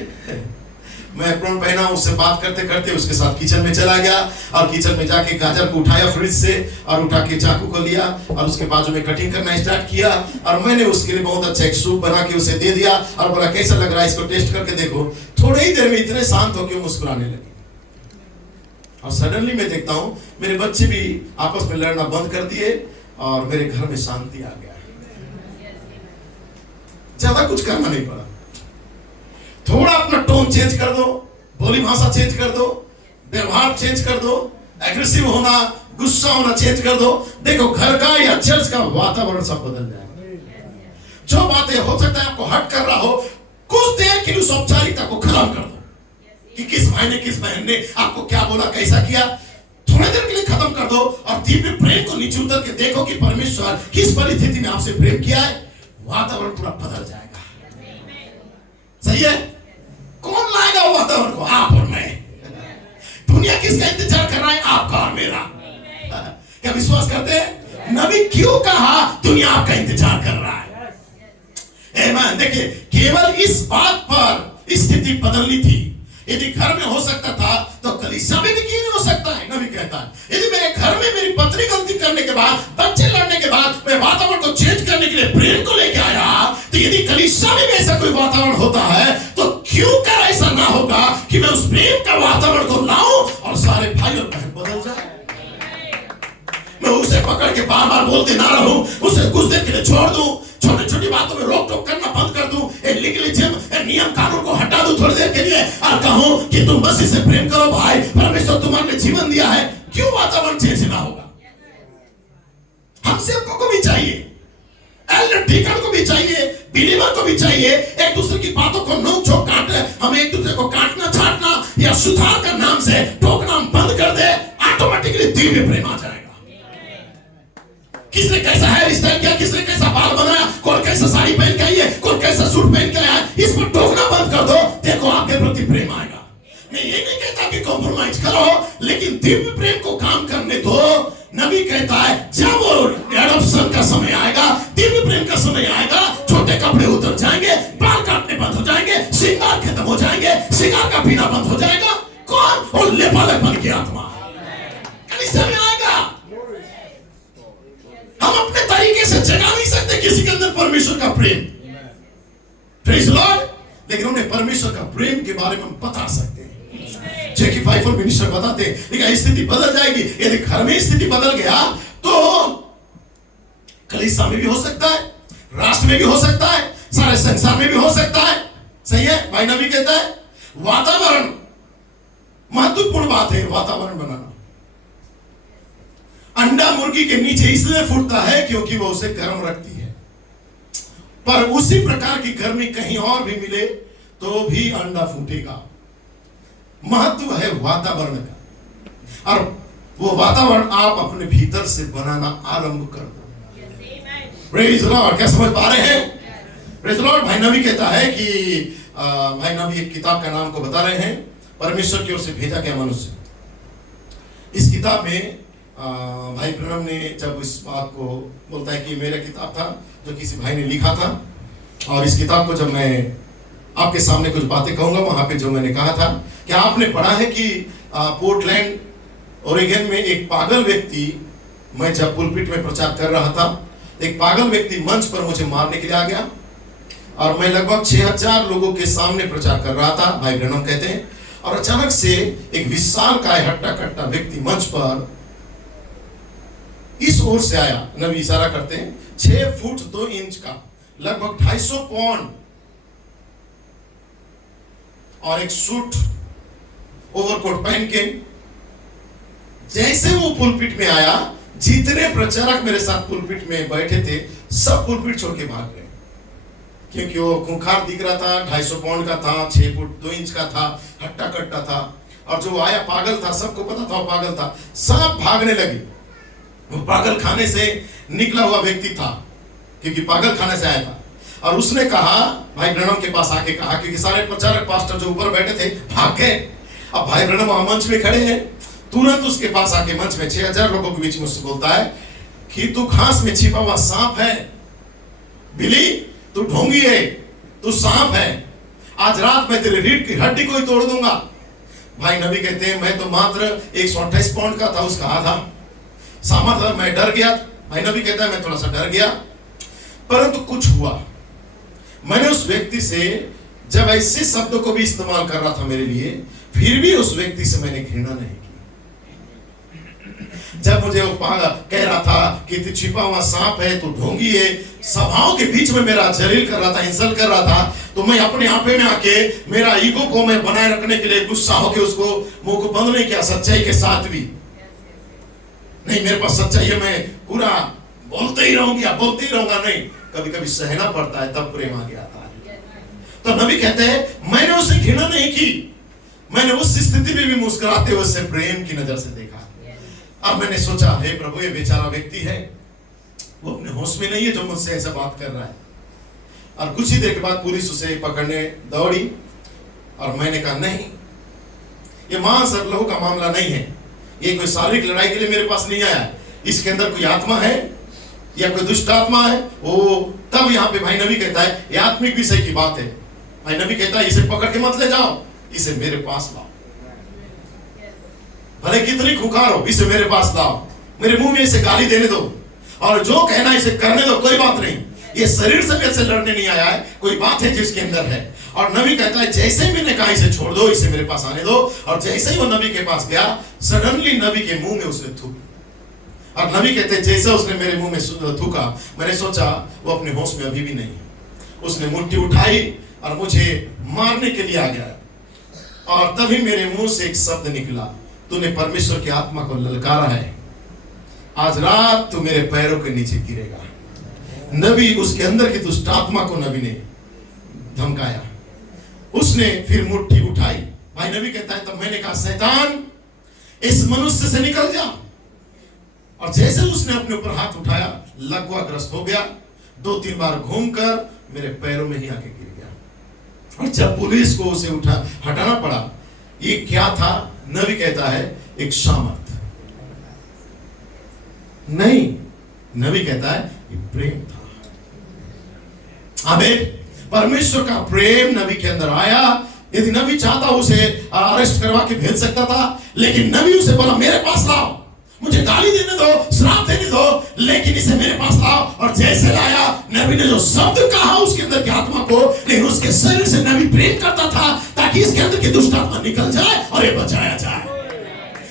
मैं एप्रोन पहना, उससे बात करते करते उसके साथ किचन में चला गया और किचन में जाके गाजर को उठाया फ्रिज से और उठा के चाकू को लिया और उसके बाजू में कटिंग करना स्टार्ट किया और मैंने उसके लिए बहुत अच्छा एक सूप बना के उसे दे दिया और बोला कैसा लग रहा है, इसको टेस्ट करके देखो। थोड़ी ही देर में इतने शांत होकर मुस्कुराने लगे और सडनली मैं देखता हूं मेरे बच्चे भी आपस में लड़ना बंद कर दिए और मेरे घर में शांति आ गया। ज्यादा कुछ करना नहीं पड़ा, थोड़ा अपना टोन चेंज कर दो, बोली भाषा चेंज कर दो, व्यवहार चेंज कर दो, एग्रेसिव होना, गुस्सा होना चेंज कर दो। देखो घर का या चर्च का वातावरण सब बदल जाएगा। जो बातें हो सकता है आपको हट कर रहा हो, कुछ देर के लिए उस औपचारिकता को खत्म कर दो कि किस भाई ने किस बहन ने आपको क्या बोला, कैसा किया, थोड़ी देर के लिए खत्म कर दो और दिव्य प्रेम को नीचे उतर के देखो कि परमेश्वर किस परिस्थिति में आपसे प्रेम किया है। वातावरण पूरा बदल जाएगा। सही है? कौन लाएगा वो वातावरण को? आप और मैं। दुनिया किसका इंतजार कर रहा है? आपका और मेरा। क्या विश्वास करते हैं? नबी क्यों कहा दुनिया आपका इंतजार कर रहा है? आमीन। देखिए, केवल इस बात पर स्थिति बदलनी थी। यदि घर में हो सकता था तो कलीसिया में भी क्यों नहीं हो सकता है? नबी कहता है यदि मेरे घर में मेरी पत्नी गलती करने के बाद, बच्चे लड़ने के बाद मैं वातावरण को चेंज करने के लिए प्रेम को लेके आया, तो यदि कलीसिया में भी ऐसा कोई वातावरण होता है तो क्यों कर ऐसा ना होगा कि मैं उस प्रेम का वातावरण को लाऊं और सारे भाई और बहन बदल जाए। मैं उसे पकड़ के बार बार बोलते ना रहूं, उसे कुछ देर के लिए छोड़ दूं, छोटी छोटी बातों में रोक टोक करना बंद कर दूं, नियम कानून को हटा दूं थोड़ी देर के लिए और कहूं कि तुम बस इसे प्रेम करो भाई, परमेश्वर तुम्हारे लिए जीवन दिया है। क्यों वातावरण चेंज ना होगा? हम सबको भी चाहिए, एल्डर डीकन को भी चाहिए, बिलीवर को भी चाहिए। एक दूसरे की बातों को नोक झोंक काटे, हम एक दूसरे को काटना छाटना या सुधार का नाम से टोकना बंद कर दे, ऑटोमेटिकली दिव्य प्रेम आ जाएगा। किसने कैसा हेयर स्टाइल किया, किसने कैसा बाल बनाया, कौन कैसा साड़ी पहन के आई है, कौन कैसा सूट पहन के आया है, इस पर टोकना बंद कर दो, देखो आपके प्रति प्रेम आएगा। मैं ये नहीं कहता कि कॉम्प्रोमाइज करो, लेकिन दिव्य प्रेम को काम करने दो। नबी कहता है जब वो एडॉप्शन का समय आएगा, दिव्य प्रेम का समय आएगा, छोटे कपड़े उतर जाएंगे, बाल काटने बंद हो जाएंगे, श्रृंगार खत्म हो जाएंगे, श्रृंगार का पीना बंद हो जाएगा। कौन? और लेपालकपन की आत्मा कलीसिया में आएगा। हम अपने तरीके से जगा नहीं सकते किसी के अंदर परमेश्वर का प्रेम। Praise Lord. लेकिन उन्हें परमेश्वर का प्रेम के बारे में हम बता सकते हैं। जैकी फाइफर मिनिस्टर बताते हैं, लेकिन स्थिति बदल जाएगी। यदि घर में स्थिति बदल गया तो कलीसिया में भी हो सकता है, राष्ट्र में भी हो सकता है, सारे संसार में भी हो सकता है। सही है? भाई नबी कहता है वातावरण महत्वपूर्ण बात है। वातावरण बनाना, अंडा मुर्गी के नीचे इसलिए फूटता है क्योंकि वो उसे गर्म रखती है, पर उसी प्रकार की गर्मी कहीं और भी मिले तो भी अंडा फूटेगा। महत्व है वातावरण का, और वो वातावरण आप अपने भीतर से बनाना आरंभ कर दो। Praise Lord. क्या समझ पा रहे हैं? Praise Lord. भाई नबी कहता है कि भाई नबी एक किताब का नाम को बता रहे हैं, परमेश्वर की ओर से भेजा गया मनुष्य। इस किताब में भाई ब्रह्म ने जब इस बात को बोलता है कि मेरा किताब था जो किसी भाई ने लिखा था, और इस किताब को जब मैं आपके सामने कुछ बातें कहूंगा, वहां पे जो मैंने कहा था, क्या आपने पढ़ा है कि पोर्टलैंड ओरेगन में एक पागल व्यक्ति, मैं जब पुलपिट में प्रचार कर रहा था, एक पागल व्यक्ति मंच पर मुझे मारने के लिए आ गया और मैं लगभग 6000 लोगों के सामने प्रचार कर रहा था, भाई ब्रह्म कहते हैं, और अचानक से एक विशालकाय हट्टा कट्टा व्यक्ति मंच पर इस ओर से आया। नबी इशारा करते हैं 6 फुट 2 इंच का, लगभग 250 पाउंड, और एक सूट ओवरकोट पहन के जैसे वो पुलपिट में आया, जितने प्रचारक मेरे साथ पुलपिट में बैठे थे सब पुलपिट छोड़ के भाग गए, क्योंकि वो खूंखार दिख रहा था, 250 पाउंड का था, 6 फुट 2 इंच का था, हट्टा कट्टा था, और जो आया पागल था, सबको पता था वो पागल था, सब भागने लगे। वो पागल खाने से निकला हुआ व्यक्ति था, क्योंकि पागल खाने से आया था, और उसने कहा, भाई ब्रह्म के पास आके कहा, क्योंकि सारे प्रचारक पास्टर जो ऊपर बैठे थे भाग गए, अब भाई ब्रह्म वहां मंच में खड़े हैं, तुरंत उसके पास आके मंच में 6000 लोगों के बीच में उससे बोलता है कि तू घास में छिपा हुआ सांप है, बिली, तू ढोंगी है, तू सांप है, आज रात मैं तेरे रीढ़ की हड्डी को ही तोड़ दूंगा। भाई नबी कहते हैं मैं तो मात्र 128 पाउंड का था, उसका आधा सामर्थ्य, मैं डर गया। भाई नबी कहता है मैं थोड़ा सा डर गया, परंतु कुछ हुआ। मैंने उस व्यक्ति से जब ऐसे शब्दों को भी इस्तेमाल कर रहा था मेरे लिए, फिर भी उस व्यक्ति से मैंने घृणा नहीं की। जब मुझे वो पागल कह रहा था कि तू छिपा हुआ सांप है, तू ढोंगी है, सभाओं के बीच में मेरा जलील कर रहा था, इंसल्ट कर रहा था, तो मैं अपने आपे में आके मेरा ईगो को मैं बनाए रखने के लिए गुस्सा होके उसको मुंह को बंद नहीं किया, सच्चाई के साथ भी नहीं। मेरे पास सच्चाई है, मैं पूरा बोलते ही रहूंगा, बोलते ही रहूंगा नहीं, कभी कभी सहना पड़ता है, तब प्रेम आगे आता है। तो नबी कहते हैं मैंने उससे घृणा नहीं की, मैंने उस स्थिति में भी मुस्कुराते हुए उससे प्रेम की नजर से देखा। अब मैंने सोचा हे प्रभु, ये बेचारा व्यक्ति है, वो अपने होश में नहीं है जो मुझसे ऐसा बात कर रहा है। और कुछ ही देर के बाद पुलिस उसे पकड़ने दौड़ी और मैंने कहा नहीं, ये मांस और लहू का मामला नहीं है, ये कोई शारीरिक लड़ाई के लिए मेरे पास नहीं आया, इसके अंदर कोई आत्मा है या कोई दुष्ट आत्मा है। वो तब यहाँ पे भाई नबी कहता है ये आत्मिक विषय की बात है। भाई नबी कहता है इसे पकड़ के मत ले जाओ, इसे मेरे पास लाओ, भले कितनी खुकार हो, इसे मेरे पास लाओ, मेरे मुंह में इसे गाली देने दो और जो कहना इसे करने दो, कोई बात नहीं, ये शरीर से मेरे से लड़ने नहीं आया है, कोई बात है जिसके अंदर है। और नबी कहता है जैसे मैंने कहा इसे छोड़ दो, इसे मेरे पास आने दो, और जैसे ही वो नबी के पास गया, सडनली नबी के मुंह में उसने थूक। और नबी कहते हैं जैसे उसने मेरे मुंह में थूका, मैंने सोचा वो अपने होश में अभी भी नहीं है। उसने मुट्ठी उठाई और मुझे मारने के लिए आ गया, और तभी मेरे मुंह से एक शब्द निकला, तूने परमेश्वर की आत्मा को ललकारा है, आज रात तू मेरे पैरों के नीचे गिरेगा। नबी उसके अंदर की दुष्ट आत्मा को नबी ने धमकाया, उसने फिर मुट्ठी उठाई। भाई नबी कहता है तब मैंने कहा शैतान इस मनुष्य से निकल जा, और जैसे उसने अपने ऊपर हाथ उठाया लकवाग्रस्त हो गया, 2-3 बार घूमकर मेरे पैरों में ही आके गिर गया। और जब पुलिस को उसे हटाना पड़ा, ये क्या था? नबी कहता है एक सामर्थ नहीं, नबी कहता है ये प्रेम था। आमीन। परमेश्वर का प्रेम नबी के अंदर आया। यदि नबी चाहता उसे अरेस्ट करवा के भेज सकता था, लेकिन नबी उसे बोला मेरे पास लाओ, मुझे गाली देने दो, श्राप देने दो, लेकिन इसे मेरे पास लाओ। और जैसे लाया, नबी ने जो शब्द कहा उसके अंदर की आत्मा को, लेकिन उसके शरीर से नबी प्रेम करता था ताकि इसके अंदर की दुष्ट आत्मा निकल जाए और ये बचाया जाए।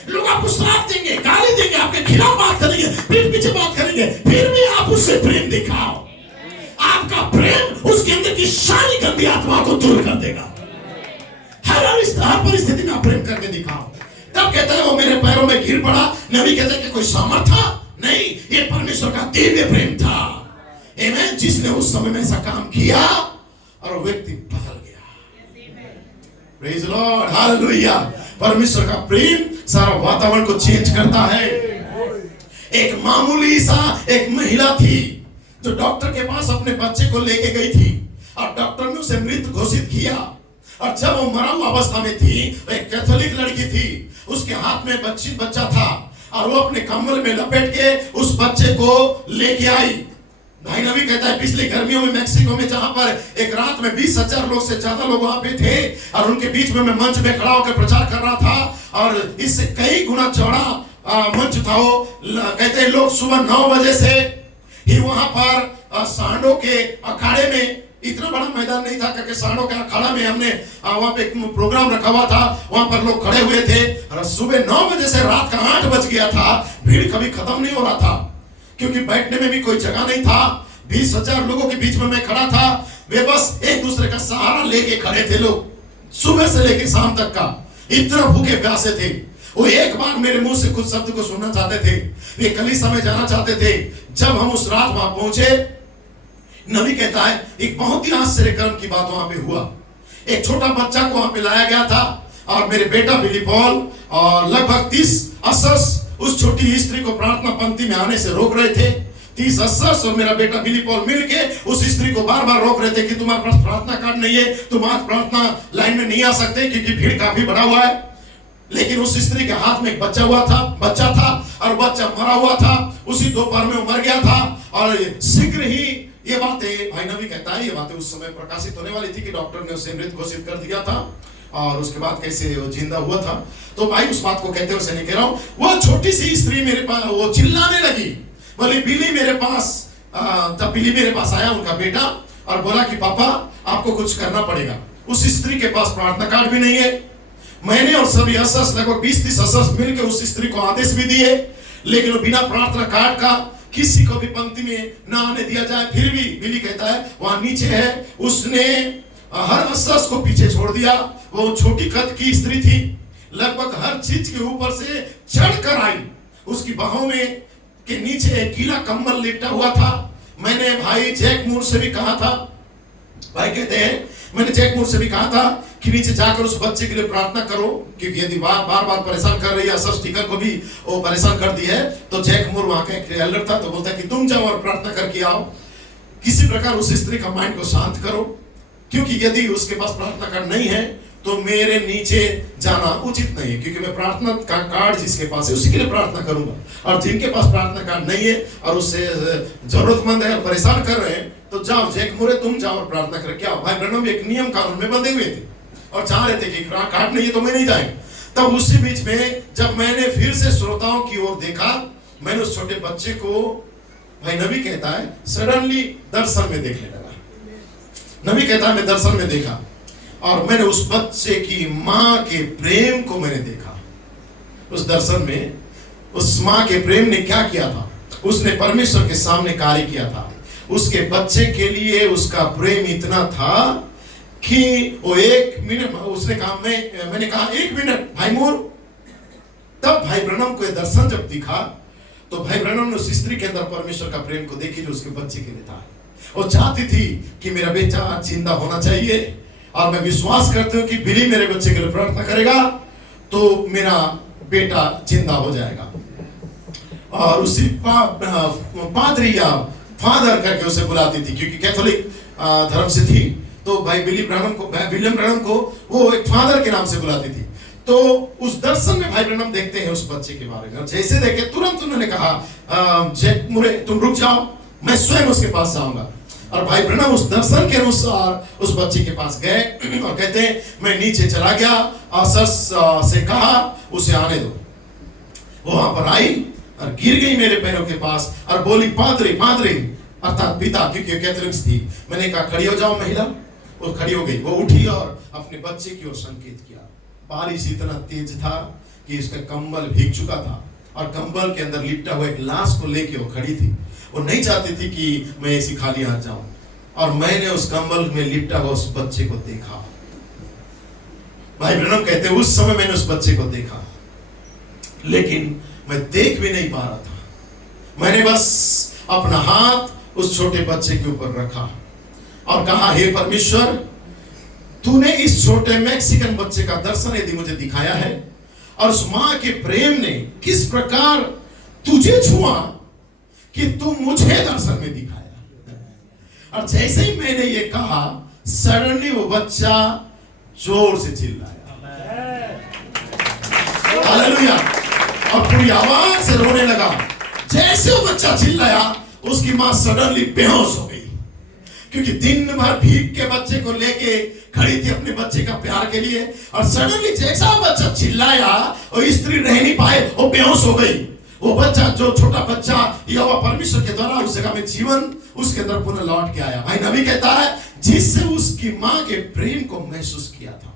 लोग आपको श्राप देंगे, गाली देंगे, आपके खिलाफ बात करेंगे, पीठ पीछे बात करेंगे, फिर भी आप उससे प्रेम दिखाओ। आपका प्रेम उसके अंदर की सारी गंदी आत्मा को दूर कर देगा। हर परिस्थिति में आप प्रेम करके दिखाओ। तब कहता है वो मेरे पैरों में गिर पड़ा। नबी कहते हैं कि कोई सामर्थ था नहीं, ये परमेश्वर का दिव्य प्रेम था। आमीन। जिसने उस समय में ऐसा काम किया और वो व्यक्ति बदल गया। Praise Lord, hallelujah. परमेश्वर का प्रेम सारा वातावरण को चेंज करता है। एक मामूली सा एक महिला थी जो डॉक्टर के पास अपने बच्चे को लेके गई थी, और डॉक्टर ने उसे मृत घोषित किया। और जब वो मरा हुआ अवस्था में थी, एक कैथोलिक लड़की थी, उसके हाथ में बच्चा था, और वो अपने कंबल में लपेट के उस बच्चे को लेके आई। भाई नबी कहता है पिछली गर्मियों में मैक्सिको में, जहां पर एक रात में 20,000 लोग से ज्यादा लोग वहां पे थे, और उनके बीच में मैं मंच में खड़ा होकर प्रचार कर रहा था, और इससे कई गुना चौड़ा मंच था वो। कहते हैं लोग सुबह 9 बजे से ही वहां पर सांडों के अखाड़े में, इतना बड़ा मैदान नहीं था क्योंकि सांडों के अखाड़ा में हमने वहां पे एक प्रोग्राम रखा हुआ था, वहां पर लोग खड़े हुए थे, और सुबह 9 बजे से रात का 8 बज गया था, भीड़ कभी खत्म नहीं हो रहा था, क्योंकि बैठने में भी कोई जगह नहीं था। 20,000 लोगों के बीच में मैं खड़ा था, वे बस एक दूसरे का सहारा लेके खड़े थे लोग, सुबह से लेके शाम तक का, इतना भूखे प्यासे थे। वो एक बार मेरे मुंह से कुछ शब्द को सुनना चाहते थे, वे कलीसिया में जाना चाहते थे। जब हम उस रात वहां पहुंचे, नबी कहता है एक बहुत ही आश्चर्य कर्म की बात वहां पे हुआ। एक छोटा बच्चा को वहां पे लाया गया था, और मेरे बेटा बिली पॉल और लगभग 30 अशर्स उस छोटी स्त्री को प्रार्थना पंक्ति में आने से रोक रहे थे। 30 अशर्स और मेरा बेटा बिली पॉल मिलके उस स्त्री को बार बार रोक रहे थे कि तुम्हारे पास प्रार्थना कार्ड नहीं है, तुम आज प्रार्थना लाइन में नहीं आ सकते, क्योंकि भीड़ काफी बढ़ा हुआ है। लेकिन उस स्त्री के हाथ में एक बच्चा था, और बच्चा मरा हुआ था। उसी दोपहर में वो मर गया था, और शीघ्र ही ये बातें भाई नबी कहता है, ये बातें उस समय प्रकाशित होने वाली थी कि डॉक्टर ने उसे मृत घोषित कर दिया था और उसके बाद कैसे वो जिंदा हुआ था। तो भाई उस बात को कहते हुए नहीं कह रहा हूं, वो छोटी सी स्त्री मेरे पास वो चिल्लाने लगी, बोली बिली मेरे पास, तब बिली मेरे पास आया उनका बेटा और बोला कि पापा आपको कुछ करना पड़ेगा। उस स्त्री के पास प्रार्थना कार्ड भी नहीं है। मैंने और सभी असस लगभग 20-30 असस मिलकर उस स्त्री को आदेश भी दिए, लेकिन वो बिना प्रार्थना कार्ड का किसी को भी पंक्ति में ना आने दिया जाए। फिर भी बिली कहता है वहां नीचे है, उसने हर असस को पीछे छोड़ दिया। वो छोटी कद की स्त्री थी, लगभग हर चीज के ऊपर से चढ़कर आई। उसकी बाहों में के नीचे एक गीला कंबल लिपटा हुआ था। मैंने भाई जैक मूर से भी कहा था, भाई कहते हैं मैंने जैक मूर से भी कहा था कि नीचे जाकर उस बच्चे के लिए प्रार्थना करो, क्योंकि यदि बार बार परेशान कर रही है, असस टिकर को भी वो परेशान कर दी है। तो जैक मूर वहां का एक एल्डर था, तो बोलता है कि तुम जाओ और प्रार्थना करके आओ, किसी प्रकार उस स्त्री का माइंड को शांत करो, क्योंकि यदि उसके पास प्रार्थना कार्ड नहीं है तो मेरे नीचे जाना उचित नहीं है, क्योंकि मैं प्रार्थना का कार्ड जिसके पास है उसी के लिए प्रार्थना करूंगा, और जिनके पास प्रार्थना कार्ड नहीं है और उससे जरूरतमंद है और परेशान कर रहे हैं, तो जाओ जैक मुरे तुम जाओ और प्रार्थना करके आओ। भाई ब्रनम एक नियम कानून में बंधे हुए थे और चाह रहे थे कि कार्ड नहीं है तो मैं नहीं जाएंगे। तब उसी बीच में जब मैंने फिर से श्रोताओं की ओर देखा, मैंने उस छोटे बच्चे को, भाई नबी कहता है सडनली दर्शन में देखने लगा। नबी कहता है मैं दर्शन में देखा और मैंने उस बच्चे की मां के प्रेम को मैंने देखा। उस दर्शन में उस मां के प्रेम ने क्या किया था, उसने परमेश्वर के सामने कार्य किया था। उसके बच्चे के लिए उसका प्रेम इतना था कि वो 1 मिनट, उसने कहा मैंने कहा 1 मिनट भाई मोर। तब भाई ब्रनम को दर्शन जब दिखा तो भाई ब्रनम ने उस स्त्री के अंदर परमेश्वर का प्रेम को देखी जो उसके बच्चे के लिए था। वो चाहती थी कि मेरा बेटा जिंदा होना चाहिए, और मैं विश्वास करती हूँ कि बिली मेरे बच्चे के लिए प्रार्थना करेगा तो मेरा बेटा जिंदा हो जाएगा। और उसी पादरी या फादर करके उसे बुलाती थी, क्योंकि कैथोलिक धर्म से थी। तो भाई विलियम ब्रनम को वो एक फादर के नाम से बुलाती थी। तो उस दर्शन में भाई ब्रनम देखते हैं उस बच्चे के बारे में। जैसे देखे तुरंत उन्होंने कहा जैक मुरे तुम रुक जाओ, मैं स्वयं उसके पास जाऊंगा। और भाई ब्रनम उस दर्शन के अनुसार उस बच्चे के पास गए और कहते हैं मैं नीचे चला गया, असस से कहा उसे आने दो। वो वहां पर आई और गिर गई मेरे पैरों के पास और बोली पादरी पादरी, अर्थात पिता, क्योंकि कैथोलिक थी। मैंने कहा खड़ी हो जाओ महिला। वो खड़ी हो गई, वो उठी और अपने बच्चे की ओर संकेत किया। बारिश इतना तेज था कि उसका कंबल भीग चुका था और कंबल के अंदर लिपटा हुआ एक लाश को लेके वो खड़ी थी। वो नहीं चाहती थी कि मैं ऐसी खाली हाथ जाऊं, और मैंने उस कंबल में लिपटा हुआ उस बच्चे को देखा। भाई ब्रनम कहते हैं उस समय मैंने उस बच्चे को देखा, लेकिन मैं देख भी नहीं पा रहा था। मैंने बस अपना हाथ उस छोटे बच्चे के ऊपर रखा और कहा हे परमेश्वर, तूने इस छोटे मैक्सिकन बच्चे का दर्शन यदि मुझे दिखाया है और उस मां के प्रेम ने किस प्रकार तुझे छुआ कि तू मुझे दर्शन में दिखाया। और जैसे ही मैंने ये कहा सडनली वो बच्चा जोर से चिल्लाया, हालेलुया, और पूरी आवाज से रोने लगा। जैसे वो बच्चा चिल्लाया उसकी मां सडनली बेहोश हो गई, क्योंकि दिन भर भीग के बच्चे को लेके खड़ी थी अपने बच्चे का प्यार के लिए, और सडनली जैसा बच्चा चिल्लाया और स्त्री रह नहीं पाए, वो बेहोश हो गई। वो बच्चा, जो छोटा बच्चा यहोवा परमेश्वर के द्वारा उस जगह में जीवन उसके अंदर पुनः लौट के आया। भाई नबी कहता है जिससे उसकी मां के प्रेम को महसूस किया था।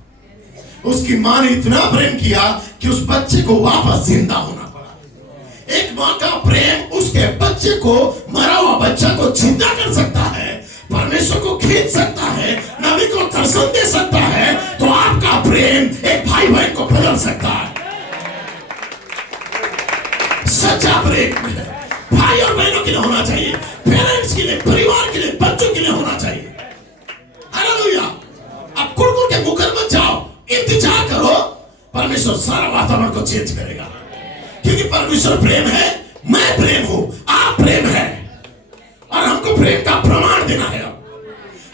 उसकी मां ने इतना प्रेम किया कि उस बच्चे को वापस जिंदा होना पड़ा। एक मां का प्रेम उसके बच्चे को, मरा हुआ बच्चा को जिंदा कर सकता है, परमेश्वर को खींच सकता है, नबी को दर्शन दे सकता है। तो आपका प्रेम एक भाई बहन को बदल सकता है। सच्चा प्रेम भाई और बहनों के लिए होना चाहिए, पेरेंट्स के लिए, परिवार के लिए, बच्चों के लिए होना चाहिए। हालेलुया। अब कुड़कुड़ के मुकर मत जाओ, इंतजार करो, परमेश्वर सारा वातावरण को चेंज करेगा, क्योंकि परमेश्वर प्रेम है, मैं प्रेम हूं, आप प्रेम है, और हमको प्रेम का प्रमाण देना है।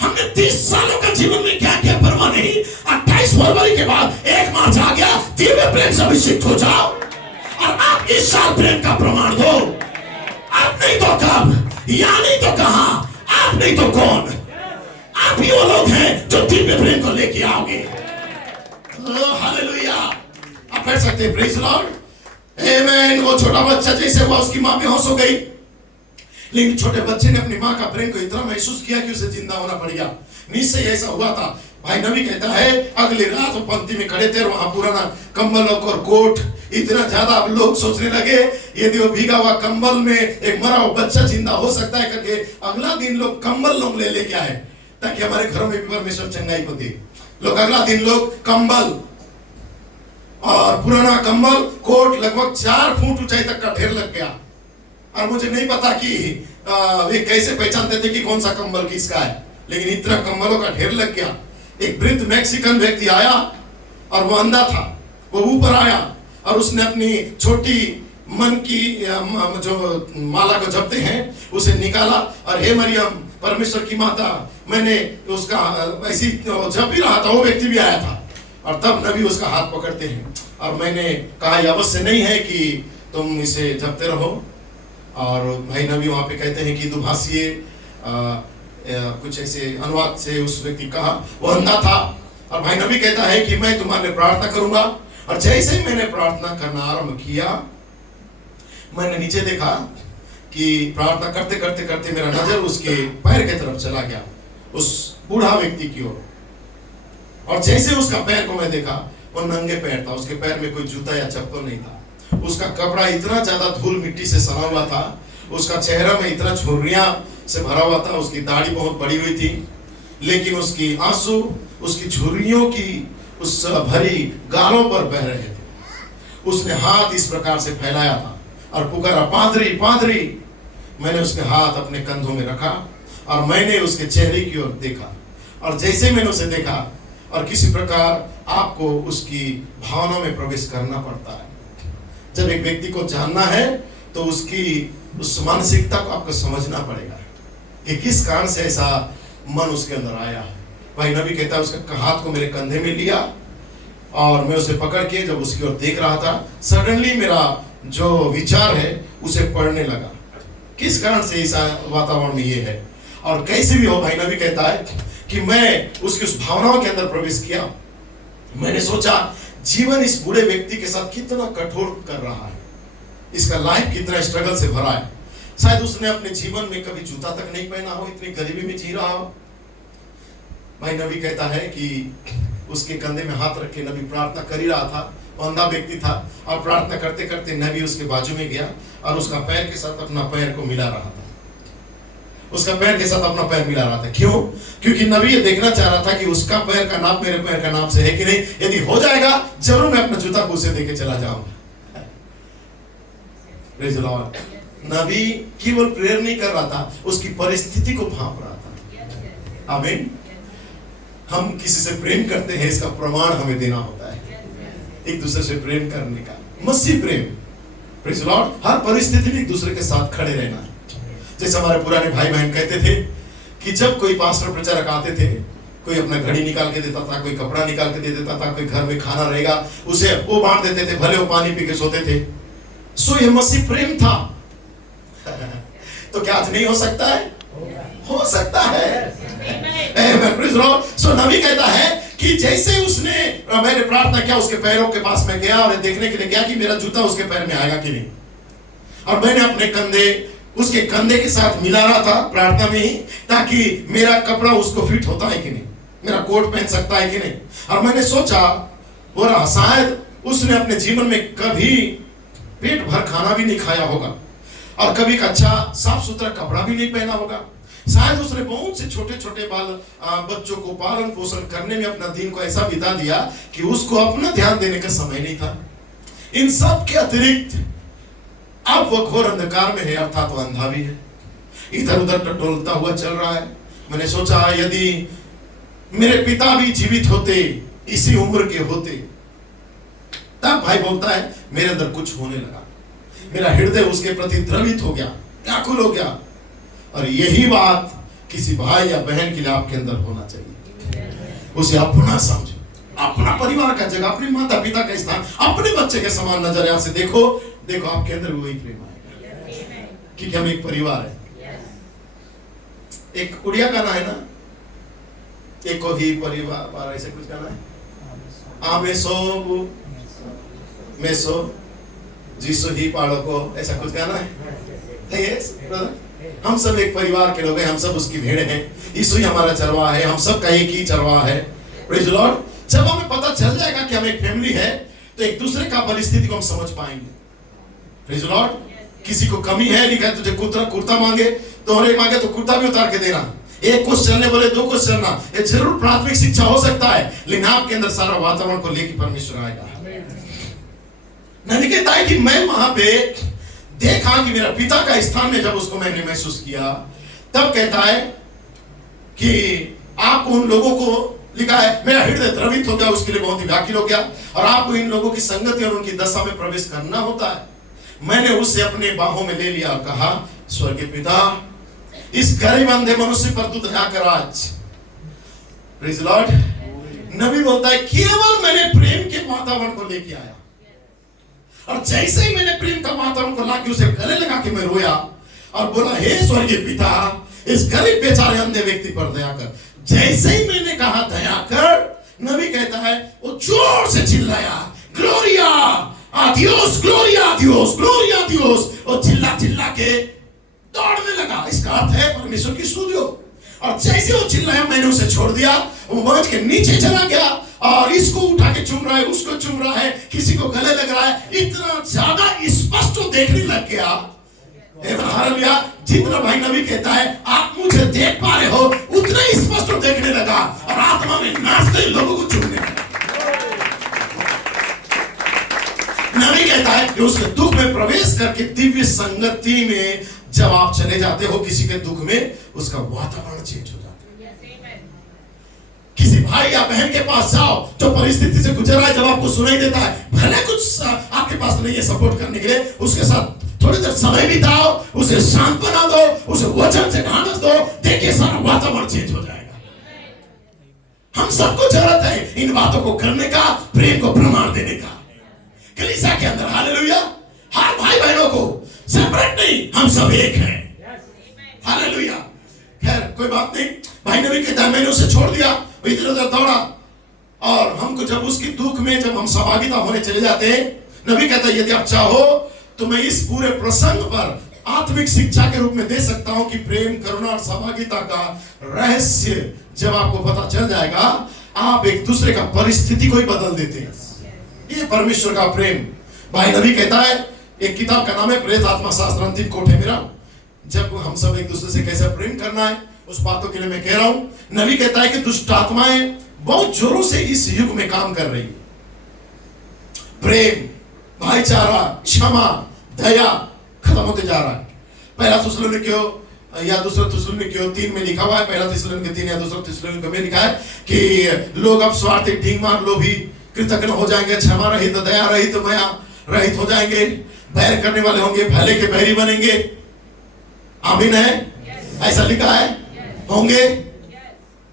हमने 30 सालों का जीवन में क्या क्या परवाह नहीं, 28 फरवरी के बाद 1 मार्च आ गया, दिव्य प्रेम से अभिषेक हो जाओ और आप इस साल प्रेम का प्रमाण दो। अब नहीं तो कब, या नहीं तो कहां, आप नहीं तो कौन? आप ही वो लोग हैं जो दिव्य प्रेम को लेके आओगे। हालेलुया। आप कह सकते हैं प्रेज लॉर्ड, आमेन। वो छोटा बच्चा जैसे हुआ, उसकी मां बेहोश हो गई, लेकिन छोटे बच्चे ने अपनी मां का प्रेम को इतना महसूस किया कि उसे जिंदा होना पड़ गया। निश्चय ऐसा हुआ था। भाई नबी कहता है अगली रात वो पंक्ति में खड़े थे और वहां पुराना कंबल और कोट इतना ज्यादा, अब लोग सोचने लगे यदि वो भीगा हुआ कंबल में एक मरा हुआ बच्चा जिंदा हो सकता है करके अगला दिन लोग कंबल लोग ले लेके आए ताकि हमारे घरों में भी परमेश्वर चंगाई को दे। लोग अगला दिन लोग कंबल और पुराना कंबल कोट लगभग 4 फुट ऊंचाई तक का ढेर लग गया। और मुझे नहीं पता कि वे कैसे पहचानते थे कि कौन सा कंबल किसका है, लेकिन इतना कंबलों का ढेर लग गया। एक वृद्ध मैक्सिकन व्यक्ति आया और वो अंधा था, वो ऊपर आया और उसने अपनी छोटी मन की जो माला को जपते हैं उसे निकाला और हे मरियम परमेश्वर की माता, मैंने उसका ऐसी जप भी रहा था, वो व्यक्ति भी आया था और तब नबी उसका हाथ पकड़ते हैं और मैंने कहा यह अवश्य नहीं है कि तुम इसे जपते रहो। और भाई नबी वहां पे कहते हैं कि दुभाषीय कुछ ऐसे अनुवाद से उस व्यक्ति कहा, वो अंधा था और भाई नबी कहता है कि मैं तुम्हारे प्रार्थना करूंगा। और जैसे ही मैंने प्रार्थना करना आरंभ किया, मैंने नीचे देखा कि प्रार्थना करते करते करते मेरा नजर उसके पैर की तरफ चला गया, उस बूढ़ा व्यक्ति की ओर। और जैसे उसका पैर को मैं देखा, वो नंगे पैर था, उसके पैर में कोई जूता या चप्पल नहीं था। उसका कपड़ा इतना ज्यादा धूल मिट्टी से सना हुआ था, उसका चेहरा में इतना झुर्रियां से भरा हुआ था, उसकी दाढ़ी बहुत बड़ी हुई थी, लेकिन उसकी आंसू उसकी झुर्रियों की उस भरी गालों पर बह रहे थे। उसने हाथ इस प्रकार से फैलाया था और पुकारा, पादरी पादरी। मैंने उसके हाथ अपने कंधों में रखा और मैंने उसके चेहरे की ओर देखा और जैसे मैंने उसे देखा और किसी प्रकार आपको उसकी भावना में प्रवेश करना पड़ता है। जब एक व्यक्ति को जानना है तो उसकी उस मानसिकता को आपको समझना पड़ेगा कि किस कारण से ऐसा मन उसके अंदर आया है। भाई नबी कहता है उसके हाथ को मेरे कंधे में लिया और मैं उसे पकड़ के जब उसकी ओर देख रहा था, सडनली मेरा जो विचार है उसे पढ़ने लगा, किस कारण से ऐसा वातावरण में ये है और कैसे भी हो। भाई नबी कहता है कि मैं उसकी उस भावनाओं के अंदर प्रवेश किया। मैंने सोचा जीवन इस बूढ़े व्यक्ति के साथ कितना कठोर कर रहा है, इसका लाइफ कितना स्ट्रगल से भरा है। शायद उसने अपने जीवन में कभी जूता तक नहीं पहना हो, इतनी गरीबी में जी रहा हो। भाई नबी कहता है कि उसके कंधे में हाथ रख के नबी प्रार्थना कर ही रहा था। अंधा व्यक्ति था और प्रार्थना करते करते नबी उसके बाजू में गया और उसका पैर के साथ अपना पैर को मिला रहा था, उसका पैर के साथ अपना पैर मिला रहा था। क्यों? क्योंकि नबी ये देखना चाह रहा था कि उसका पैर का नाप मेरे पैर का नाप से है कि नहीं। यदि हो जाएगा जरूर मैं अपना जूता को उसे देके चला जाऊंगा। Praise the Lord. नबी केवल प्रेयर नहीं कर रहा था, उसकी परिस्थिति को भांप रहा था। आमीन। हम किसी से प्रेम करते हैं, इसका प्रमाण हमें देना होता है, एक दूसरे से प्रेम करने का, मसीह प्रेम। Praise the Lord. हर परिस्थिति में एक दूसरे के साथ खड़े रहना है। जैसे हमारे पुराने भाई बहन कहते थे कि जब कोई पास्टर प्रचारक आते थे, कोई अपना घड़ी निकाल के देता था, कोई कपड़ा निकाल के दे देता था, कोई घर में खाना रहेगा उसे वो बांट देते थे, भले वो पानी पी के सोते थे। सो ये मसीह प्रेम था। तो क्या आज नहीं हो सकता है? हो सकता है। सो नबी कहता है कि जैसे उसने मैंने प्रार्थना किया, उसके पैरों के पास में गया और देखने के लिए गया कि मेरा जूता उसके पैर में आएगा कि नहीं। और मैंने अपने कंधे उसके कंधे के साथ मिला रहा था प्रार्थना में ही, ताकि मेरा कपड़ा उसको फिट होता है कि नहीं, मेरा कोट पहन सकता है कि नहीं। और मैंने सोचा हो रहा, शायद उसने अपने जीवन में कभी पेट भर खाना भी नहीं खाया होगा और कभी अच्छा साफ सुथरा कपड़ा भी नहीं पहना होगा। शायद उसने बहुत से छोटे छोटे बच्चों को पालन पोषण करने में अपना दिन को ऐसा बिता दिया कि उसको अपना ध्यान देने का समय नहीं था। इन सब के अतिरिक्त अब वो घोर अंधकार में है, अर्थात वो अंधा भी है, इधर उधर टटोलता हुआ चल रहा है। मैंने सोचा यदि मेरे पिता भी जीवित होते, इसी उम्र के होते। तब भाई बोलता है मेरे अंदर कुछ होने लगा, मेरा हृदय उसके प्रति द्रवित हो गया, व्याकुल हो गया। और यही बात किसी भाई या बहन के लिए आपके अंदर होना चाहिए। उसे अपना समझो, अपना परिवार का जगह, अपने माता पिता का स्थान, अपने बच्चे के समान नजरिया से देखो। देखो आपके अंदर वही प्रेम आएगा क्योंकि हम एक परिवार है। एक उड़िया गाना है ना, एको ही परिवार, ऐसे कुछ गाना है, आमेसो मेसो जीसो ही पाड़ो को, ऐसा कुछ गाना है। yes, हम सब एक परिवार के लोग हैं, हम सब उसकी भेड़ हैं, यीशु ही हमारा चरवाहा है, हम सब का एक ही चरवाहा है। Praise the Lord. जब हमें पता चल जाएगा कि हम एक फैमिली है, तो एक दूसरे का परिस्थिति को हम समझ पाएंगे। Praise the Lord. किसी को कमी है, लिखा है तुझे कुर्ता मांगे तो और मांगे तो कुर्ता भी उतार के देना, एक कुछ चलने बोले दो कुछ चलना। ये जरूर प्राथमिक शिक्षा हो सकता है, लेकिन आपके अंदर सारा वातावरण को लेकर परमेश्वर आएगा। नबी कहता है कि मैं वहां पे देखा कि मेरा पिता का स्थान में, जब उसको मैंने महसूस किया, तब कहता है कि आपको उन लोगों को, लिखा है मेरा हृदय द्रवित हो गया, उसके लिए बहुत ही व्याकुल हो गया, और आपको इन लोगों की संगति और उनकी दशा में प्रवेश करना होता है। मैंने उससे अपने बाहों में ले लिया और कहा, स्वर्गीय पिता, इस गरीब अंधे मनुष्य पर तू दया कर आज। Praise the Lord. नबी बोलता है केवल मैंने प्रेम के वातावरण को लेके आया, और जैसे ही मैंने प्रेम का वातावरण को लाके उसे गले लगा के मैं रोया और बोला, हे स्वर्गीय पिता, इस गरीब बेचारे अंधे व्यक्ति पर दया कर। जैसे ही मैंने कहा दया कर, नबी कहता है वो जोर से चिल्लाया, Gloria adios, Gloria adios, Gloria adios, और चिल्ला चिल्ला के दौड़ने लगा। इसका अर्थ है परमेश्वर की स्तुति हो। और जैसे वो चिल्लाया, मैंने उसे छोड़ दिया, वो मंच के नीचे चला गया और इसको उठा के चूम रहा है, उसको चूम रहा है, किसी को गले लग रहा है, इतना ज्यादा स्पष्ट देखने लग गया। हालेलुया। जितना भाई नबी कहता है आप मुझे देख पा रहे हो, उतना ही स्पष्ट देखने लगा और आत्मा में नाचते लोगों को चूमने लगा। नबी कहता है कि उसके दुख में प्रवेश करके दिव्य संगति में जब आप चले जाते हो किसी के दुख में, उसका वातावरण चेंज हो जाता है। किसी भाई या बहन के पास जाओ जो परिस्थिति से गुजर रहा है, जब आपको सुनाई देता है, भले कुछ आपके पास नहीं है सपोर्ट करने के लिए, उसके साथ थोड़ी देर समय बिताओ, उसे शांत बना दो, उसे वचन से ढांढस दो, देखिए सारा वातावरण चेंज हो जाएगा। हम सबको जरूरत है इन बातों को करने का, प्रेम को प्रमाण देने का कलीसिया के अंदर। हालेलुया। हर भाई बहनों को सेपरेट नहीं, हम सब एक हैं। हालेलुया। खैर कोई बात नहीं। भाई नबी कहता है मैंने उसे छोड़ दिया, इधर उधर दौड़ा, और हमको जब उसकी दुख में जब हम सहभागिता होने चले जाते हैं, नबी कहता है यदि आप चाहो तो मैं इस पूरे प्रसंग पर आत्मिक शिक्षा के रूप में दे सकता हूं कि प्रेम, करुणा और सहभागिता का रहस्य जब आपको पता चल जाएगा, आप एक दूसरे का परिस्थिति को ही बदल देते हैं। ये परमेश्वर का प्रेम। भाई नबी कहता है, एक किताब का नाम है प्रेत आत्मा शास्त्र, अंतिम कोट है मेरा, जब हम सब एक दूसरे से कैसे प्रेम करना है उस बातों के लिए मैं कह रहा हूं। नबी कहता है कि दुष्ट आत्माएं बहुत जोरों से इस युग में काम कर रही है। प्रेम, भाईचारा, क्षमा, दया खत्म होते जा रहा है। पहला थिस्सलुनीकियों या दूसरा थिस्सलुनीकियों 3 में लिखा हुआ है, पहला थिस्सलुनीकियों 3 या दूसरा थिस्सलुनीकियों में लिखा है कि लोग अब स्वार्थी, ढींगमार, लोभी, कृतज्ञ हो जाएंगे, क्षमा रहित, दया रहित, माया रहित हो जाएंगे, बैर करने वाले होंगे, भले के बैरी बनेंगे। आमीन है? ऐसा लिखा है होंगे।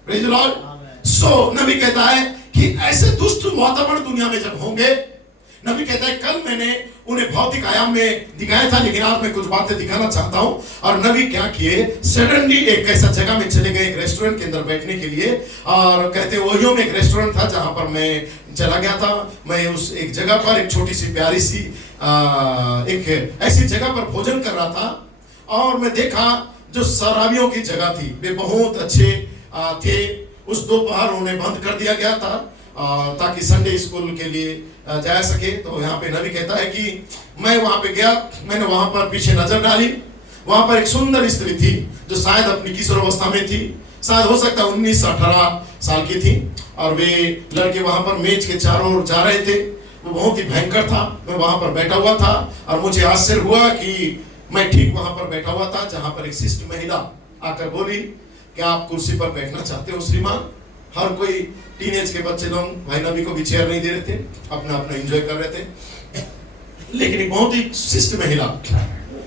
Praise the Lord. सो नबी कहता है कि ऐसे दुष्ट वातावरण दुनिया में जब होंगे, नबी कहता है कल मैंने उन्हें भौतिक आयाम में दिखाया था, लेकिन आज मैं कुछ बातें दिखाना चाहता हूं। और नबी क्या किए, सडनली एक ऐसा जगह में चले गए, एक रेस्टोरेंट के अंदर बैठने के लिए, और कहते ओहियो में एक रेस्टोरेंट था जहां पर मैं चला गया था। मैं उस एक जगह पर एक छोटी सी प्यारी सी एक ऐसी जगह पर भोजन कर रहा था, और मैं देखा जो शराबियों की जगह थी, वे बहुत अच्छे थे। उस दोपहर उन्हें बंद कर दिया गया था ताकि संडे स्कूल के लिए जा सके। तो यहाँ पे नबी कहता है कि मैं वहां पे गया, मैंने वहां पर पीछे नजर डाली, वहां पर एक सुंदर स्त्री थी जो शायद अपनी किशोरावस्था में थी, शायद हो सकता है 19-18 साल की थी, और वे लड़के वहां पर मेज के चारों ओर जा रहे थे। वो बहुत ही भयंकर था। मैं वहां पर बैठा हुआ था और मुझे आश्चर्य हुआ कि मैं ठीक वहां पर बैठा हुआ था जहां पर एक शिष्ट महिला आकर बोली, क्या आप कुर्सी पर बैठना चाहते हो श्रीमान? हर कोई टीनेज के बच्चे लोग भाई नबी को भी चेयर नहीं दे रहे थे, अपना अपना एंजॉय कर रहे थे। लेकिन एक बहुत ही शिष्ट महिला,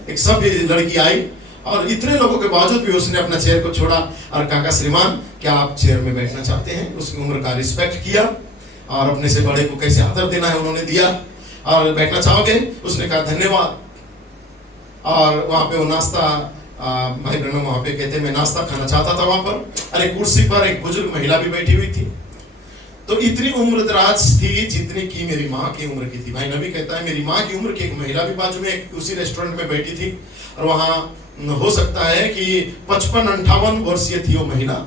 एक सभ्य लड़की आई, और इतने लोगों के बावजूद भी उसने अपना चेयर को छोड़ा और कहा, श्रीमान क्या आप चेयर में बैठना चाहते हैं? उसकी उम्र का रिस्पेक्ट किया और अपने से बड़े को कैसे आदर देना है उन्होंने दिया। और बैठना चाहोगे? उसने कहा धन्यवाद। और वहां पे वो नाश्ता भाई ब्रह्म वहां पे कहते मैं नाश्ता खाना चाहता था वहां पर, अरे कुर्सी पर एक बुजुर्ग महिला भी बैठी हुई थी, तो इतनी उम्र दराज थी जितनी की मेरी माँ की उम्र की थी। भाई नबी कहता है मेरी माँ की उम्र की एक महिला भी बाजू में उसी रेस्टोरेंट में बैठी थी, और वहां हो सकता है कि 55-58 वर्षीय थी वो महिला,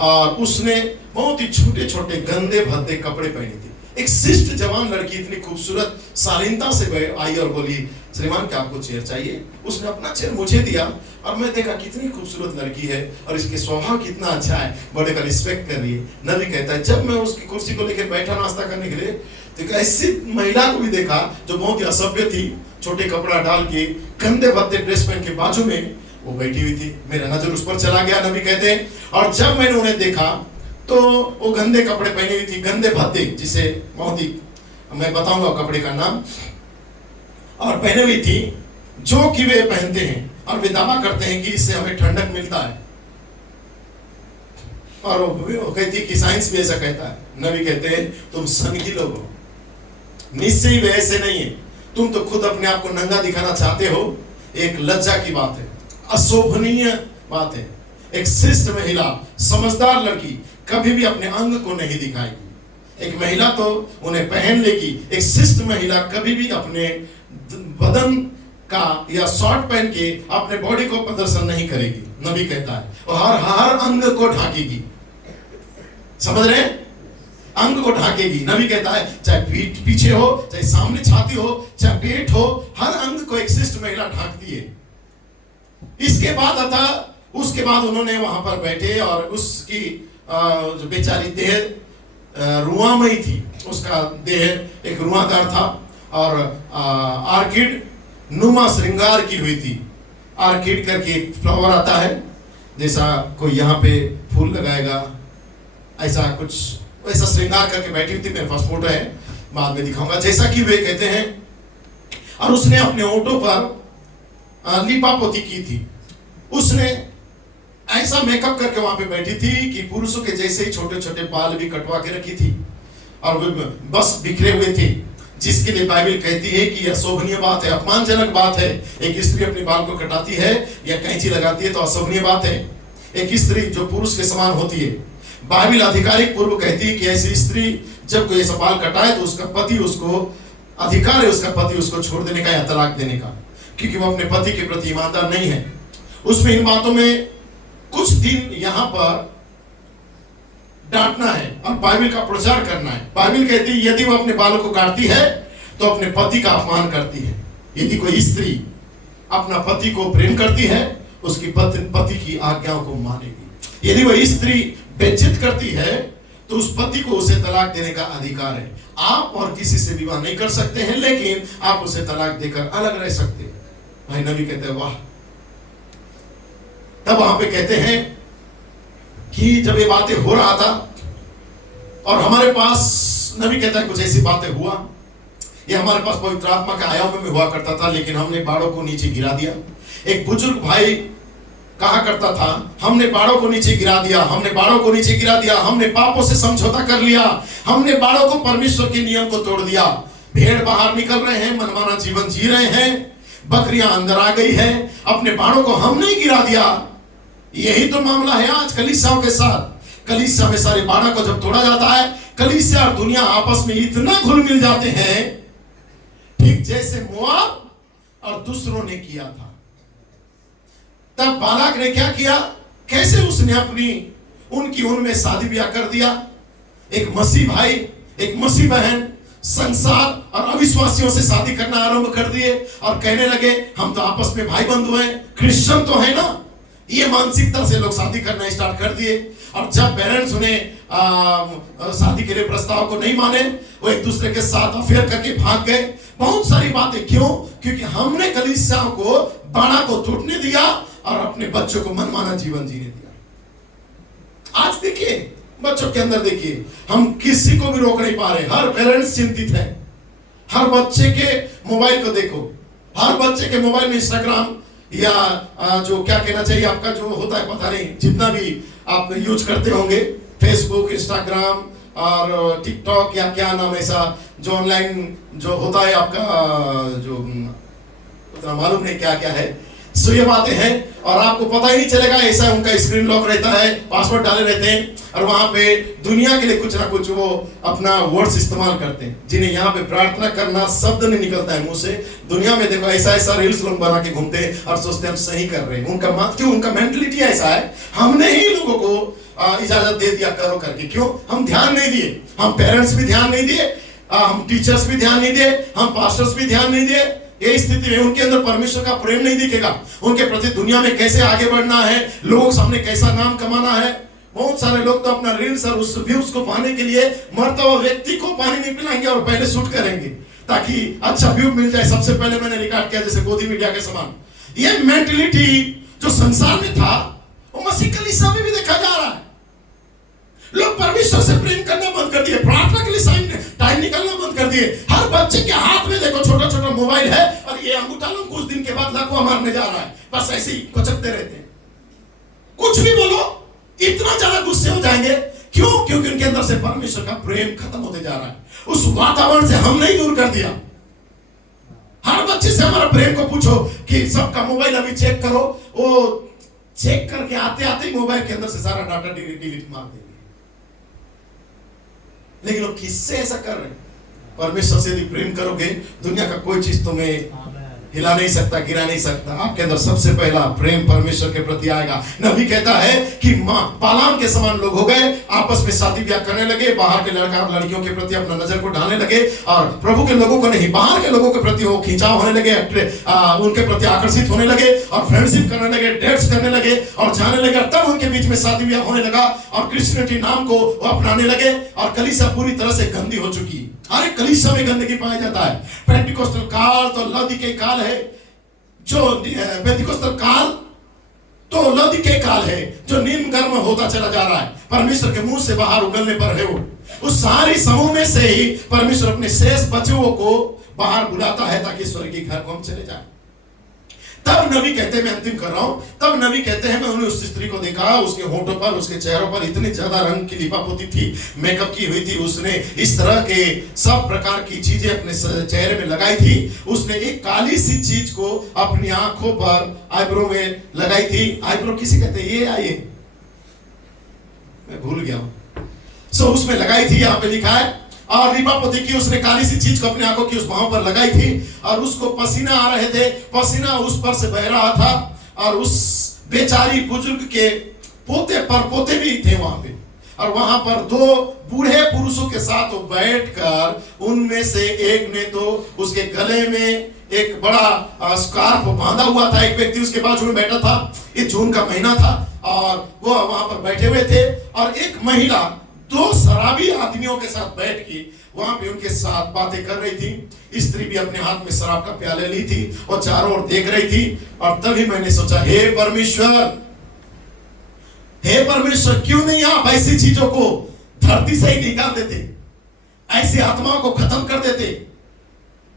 और उसने बहुत ही छोटे छोटे गंदे भद्दे कपड़े पहने थे। एक शिष्ट जवान लड़की इतनी खूबसूरत शालीनता से आई और बोली, श्रीमान क्या आपको चेयर चाहिए? उसने अपना चेयर मुझे दिया, और मैं देखा कितनी खूबसूरत लड़की है और इसके स्वभाव कितना अच्छा है, बड़े का रिस्पेक्ट कर रही है। नबी कहता है जब मैं उसकी कुर्सी को लेकर बैठा नाश्ता करने के लिए, तो ऐसी महिला को भी देखा जो बहुत ही असभ्य थी, छोटे कपड़ा डाल के गंदे भद्दे ड्रेस पहन के बाजू में वो बैठी हुई थी। मेरा नजर उस पर चला गया, नबी कहते हैं, और जब मैंने उन्हें देखा तो वो गंदे कपड़े पहनी हुई थी, गंदे भद्दे, जिसे बहुत ही मैं बताऊंगा कपड़े का नाम, और पहने हुई थी जो कि वे पहनते हैं और वे दावा करते हैं कि इससे हमें ठंडक मिलता है, और वो कहती है कि साइंस भी ऐसा कहता है। नबी कहते हैं तुम सनकी लोग हो, निश्चय ही वे ऐसे नहीं है, तुम तो खुद अपने आप को नंगा दिखाना चाहते हो। एक लज्जा की बात है, अशोभनीय बात है। एक शिष्ट महिला, समझदार लड़की कभी भी अपने अंग को नहीं दिखाएगी। एक महिला तो उन्हें पहन लेगी, एक शिष्ट महिला कभी भी अपने बदन का या शॉर्ट पहन के अपने बॉडी को प्रदर्शन नहीं करेगी। नबी कहता है और हर अंग को ढाकेगी, समझ रहे हैं? अंग को ढाकेगी। नबी कहता है चाहे पीठ पीछे हो, चाहे सामने छाती हो, चाहे पेट हो, हर अंग को एक शिष्ट महिला ढाकती है। इसके बाद अतः उसके बाद उन्होंने वहां पर बैठे और उसकी जो बेचारी देह रुआमयी थी, उसका देह एक रुआदार था और आर्किड नुमा श्रृंगार की हुई थी। आर्किड करके एक फ्लावर आता है, जैसा कोई यहाँ पे फूल लगाएगा, ऐसा कुछ वैसा श्रृंगार करके बैठी हुई थी। मेरे पास फोटो है, बाद में दिखाऊंगा, जैसा कि वे कहते हैं। और उसने अपने ओंठों पर लिपापोती की थी। उसने ऐसा मेकअप करके वहां पे बैठी थी कि पुरुषों के जैसे ही छोटे छोटे बाल भी कटवा के रखी थी, और वे बस बिखरे हुए थे, जिसके लिए बाइबल कहती है कि यह शोभनीय बात है, अपमानजनक बात है। एक स्त्री अपने बाल को कटाती है या कैंची लगाती है तो अशोभनीय बात है। एक स्त्री जो पुरुष के समान होती है, बाइबल आधिकारिक पूर्व कहती है कि ऐसी स्त्री जब कोई ऐसा बाल कटाए तो उसका पति उसको अधिकार है, उसका पति उसको छोड़ देने का या तलाक देने का, क्योंकि वो अपने पति के प्रति ईमानदार नहीं है। उसमें इन बातों में कुछ दिन यहाँ पर डांटना है और बाइबल का प्रचार करना है। बाइबल कहती है यदि वो अपने बालों को काटती है तो अपने पति का अपमान करती है। यदि कोई स्त्री अपना पति को प्रेम करती है, उसकी पति की आज्ञाओं को मानेगी। यदि वह स्त्री बेइज्जत करती है तो उस पति को उसे तलाक देने का अधिकार है। आप और किसी से विवाह नहीं कर सकते हैं, लेकिन आप उसे तलाक देकर अलग रह सकते हैं। भाई नबी कहते हैं वाह। तब वहां पे कहते हैं कि जब ये बातें हो रहा था और हमारे पास, नबी कहता है कुछ ऐसी बातें हुआ, ये हमारे पास पवित्र आत्मा के आयाम में हुआ करता था, लेकिन हमने बाड़ों को नीचे गिरा दिया। एक बुजुर्ग भाई कहा करता था, हमने बाड़ों को नीचे गिरा दिया, हमने बाड़ों को नीचे गिरा दिया, हमने पापों से समझौता कर लिया, हमने बाड़ों को परमेश्वर के नियम को तोड़ दिया। भेड़ बाहर निकल रहे हैं, मनमाना जीवन जी रहे हैं, बकरियां अंदर आ गई है, अपने बाड़ों को हमने ही गिरा दिया। यही तो मामला है आज कलीसियाओं के साथ। कलीसिया में सारे बाड़ा को जब तोड़ा जाता है, कलीसिया और दुनिया आपस में इतना घुल मिल जाते हैं, ठीक जैसे मोआब और दूसरों ने किया था। तब बालाक ने क्या किया, कैसे उसने अपनी उनकी उनमें शादी ब्याह कर दिया। एक मसीह भाई, एक मसीह बहन संसार और अविश्वासियों से शादी करना आरंभ कर दिए और कहने लगे हम तो आपस में भाई बंधु हैं, क्रिश्चियन तो है ना। ये मानसिकता से लोग शादी करना स्टार्ट कर दिए। और जब पेरेंट्स उन्हें शादी के लिए प्रस्ताव को नहीं माने, वो एक दूसरे के साथ अफेयर करके भाग गए। बहुत सारी बातें, क्यों? क्योंकि हमने कलीसियाओं को बाड़ा को टूटने दिया और अपने बच्चों को मनमाना जीवन जीने दिया। आज देखिए बच्चों के अंदर, देखिए हम किसी को भी रोक नहीं पा रहे। हर पेरेंट्स चिंतित है। हर बच्चे के मोबाइल को देखो, हर बच्चे के मोबाइल में इंस्टाग्राम या जो क्या कहना चाहिए आपका जो होता है पता नहीं, जितना भी आप यूज करते होंगे, फेसबुक, इंस्टाग्राम और टिकटॉक या क्या नाम ऐसा जो ऑनलाइन जो होता है आपका, जो उतना मालूम नहीं क्या क्या है, सो ये बातें हैं और आपको पता ही नहीं चलेगा। ऐसा उनका स्क्रीन लॉक रहता है, पासवर्ड डाले रहते हैं और वहां पे दुनिया के लिए कुछ ना कुछ वो अपना वर्ड्स इस्तेमाल करते हैं, जिन्हें यहाँ पे प्रार्थना करना शब्द नहीं निकलता है मुंह से। दुनिया में देखो ऐसा ऐसा रील्स लोग बना के घूमते हैं और सोचते हैं हम सही कर रहे हैं। उनका मेंटलिटी ऐसा है, हमने ही लोगों को इजाजत दे दिया करो करके। क्यों? हम ध्यान नहीं दिए, हम पेरेंट्स भी ध्यान नहीं दिए, हम टीचर्स भी ध्यान नहीं दिए, हम पास्टर्स भी ध्यान नहीं दिए। ये स्थिति में उनके अंदर परमेश्वर का प्रेम नहीं दिखेगा, उनके प्रति दुनिया में कैसे आगे बढ़ना है, लोगों के सामने कैसा नाम कमाना है। बहुत सारे लोग तो अपना रील्स और उस व्यूज को पाने के लिए मरता हुआ व्यक्ति को पानी नहीं पिलाएंगे और पहले शूट करेंगे ताकि अच्छा व्यू मिल जाए, सबसे पहले मैंने रिकॉर्ड किया, जैसे गोदी मीडिया के समान। ये मेंटलिटी जो संसार में था वो मसीह कलीसिया में भी देखा जा रहा है। लोग परमेश्वर से प्रेम करना बंद कर दिए, प्रार्थना के लिए टाइम निकालना बंद कर दिए। हर बच्चे के हाथ में देखो छोटा छोटा मोबाइल है और ये अंगूठा लोग कुछ दिन के बाद लाखों मारने जा रहा है, बस ऐसे ही कोचकते रहते हैं। कुछ भी बोलो इतना ज्यादा गुस्से हो जाएंगे। क्यों? क्योंकि उनके अंदर से परमेश्वर का प्रेम खत्म होते जा रहा है। उस वातावरण से हमने ही दूर कर दिया। हर बच्चे से हमारा प्रेम को पूछो कि सबका मोबाइल अभी चेक करो, वो चेक करके आते आते ही मोबाइल के अंदर से सारा डाटा डिलीट मार देंगे। लेकिन लोग किससे ऐसा कर रहे हैं? परमेश्वर से यदि प्रेम करोगे दुनिया का कोई चीज तुम्हें हिला नहीं सकता, गिरा नहीं सकता। आपके अंदर सबसे पहला प्रेम परमेश्वर के प्रति आएगा। नबी कहता है कि बालाम के समान लोग हो गए, आपस में शादी ब्याह करने लगे, बाहर के लड़का और लड़कियों के प्रति अपना नजर को डालने लगे और प्रभु के लोगों को नहीं, बाहर के लोगों के प्रति वो खिंचाव होने लगे, उनके प्रति आकर्षित होने लगे और फ्रेंडशिप करने लगे, डेट्स करने लगे और जाने लगे। तब उनके बीच में शादी ब्याह होने लगा और क्रिश्चियनिटी नाम को वो अपनाने लगे और कलीसिया पूरी तरह से गंदी हो चुकी। हर एक कलीसिया में गंदगी पाया जाता है। पेंटिकोस्टल काल तो लौदीके काल है, जो पेंटिकोस्टल काल तो लौदीके काल है, जो निम्न गर्म होता चला जा रहा है। परमेश्वर के मुंह से बाहर उगलने पर है वो। उस सारी समूह में से ही परमेश्वर अपने शेष बचुओं को बाहर बुलाता है ताकि स्वर्गीय घर को हम चले जाए। तब नबी कहते हैं, मैं अंतिम कर रहा हूं, तब नबी कहते हैं मैंने उस स्त्री को देखा, उसके होठों पर, उसके चेहरों पर इतनी ज्यादा रंग की लिपापोती थी, मेकअप की हुई थी, उसने इस तरह के सब प्रकार की चीजें अपने चेहरे में लगाई थी। उसने एक काली सी चीज को अपनी आंखों पर आईब्रो में लगाई थी। आईब्रो किसी कहते हैं, ये आइए मैं भूल गया हूं। सो उसमें लगाई थी, यहाँ पे लिखा है। और लिपापोती की उसने काली सी चीज को अपनी आंखों की उस भाव पर लगाई थी और उसको पसीना आ रहे थे, पसीना उस पर से बह रहा था और उस बेचारी बुजुर्ग के पोते पर पोते भी थे वहां पे। और वहां पर दो बूढ़े पुरुषों के साथ वो बैठकर, उनमें से एक ने तो उसके गले में एक बड़ा स्कार्फ बांधा हुआ था, एक व्यक्ति उसके बाजू में बैठा था। ये जून का महीना था और वो वहां पर बैठे हुए थे और एक महिला दो शराबी आदमियों के साथ बैठ के वहां पे उनके साथ बातें कर रही थी। स्त्री भी अपने हाथ में शराब का प्याले ली थी और चारों ओर देख रही थी। और तभी मैंने सोचा, हे परमेश्वर, क्यों नहीं आप ऐसी चीजों को धरती से ही निकाल देते, ऐसी आत्माओं को खत्म कर देते।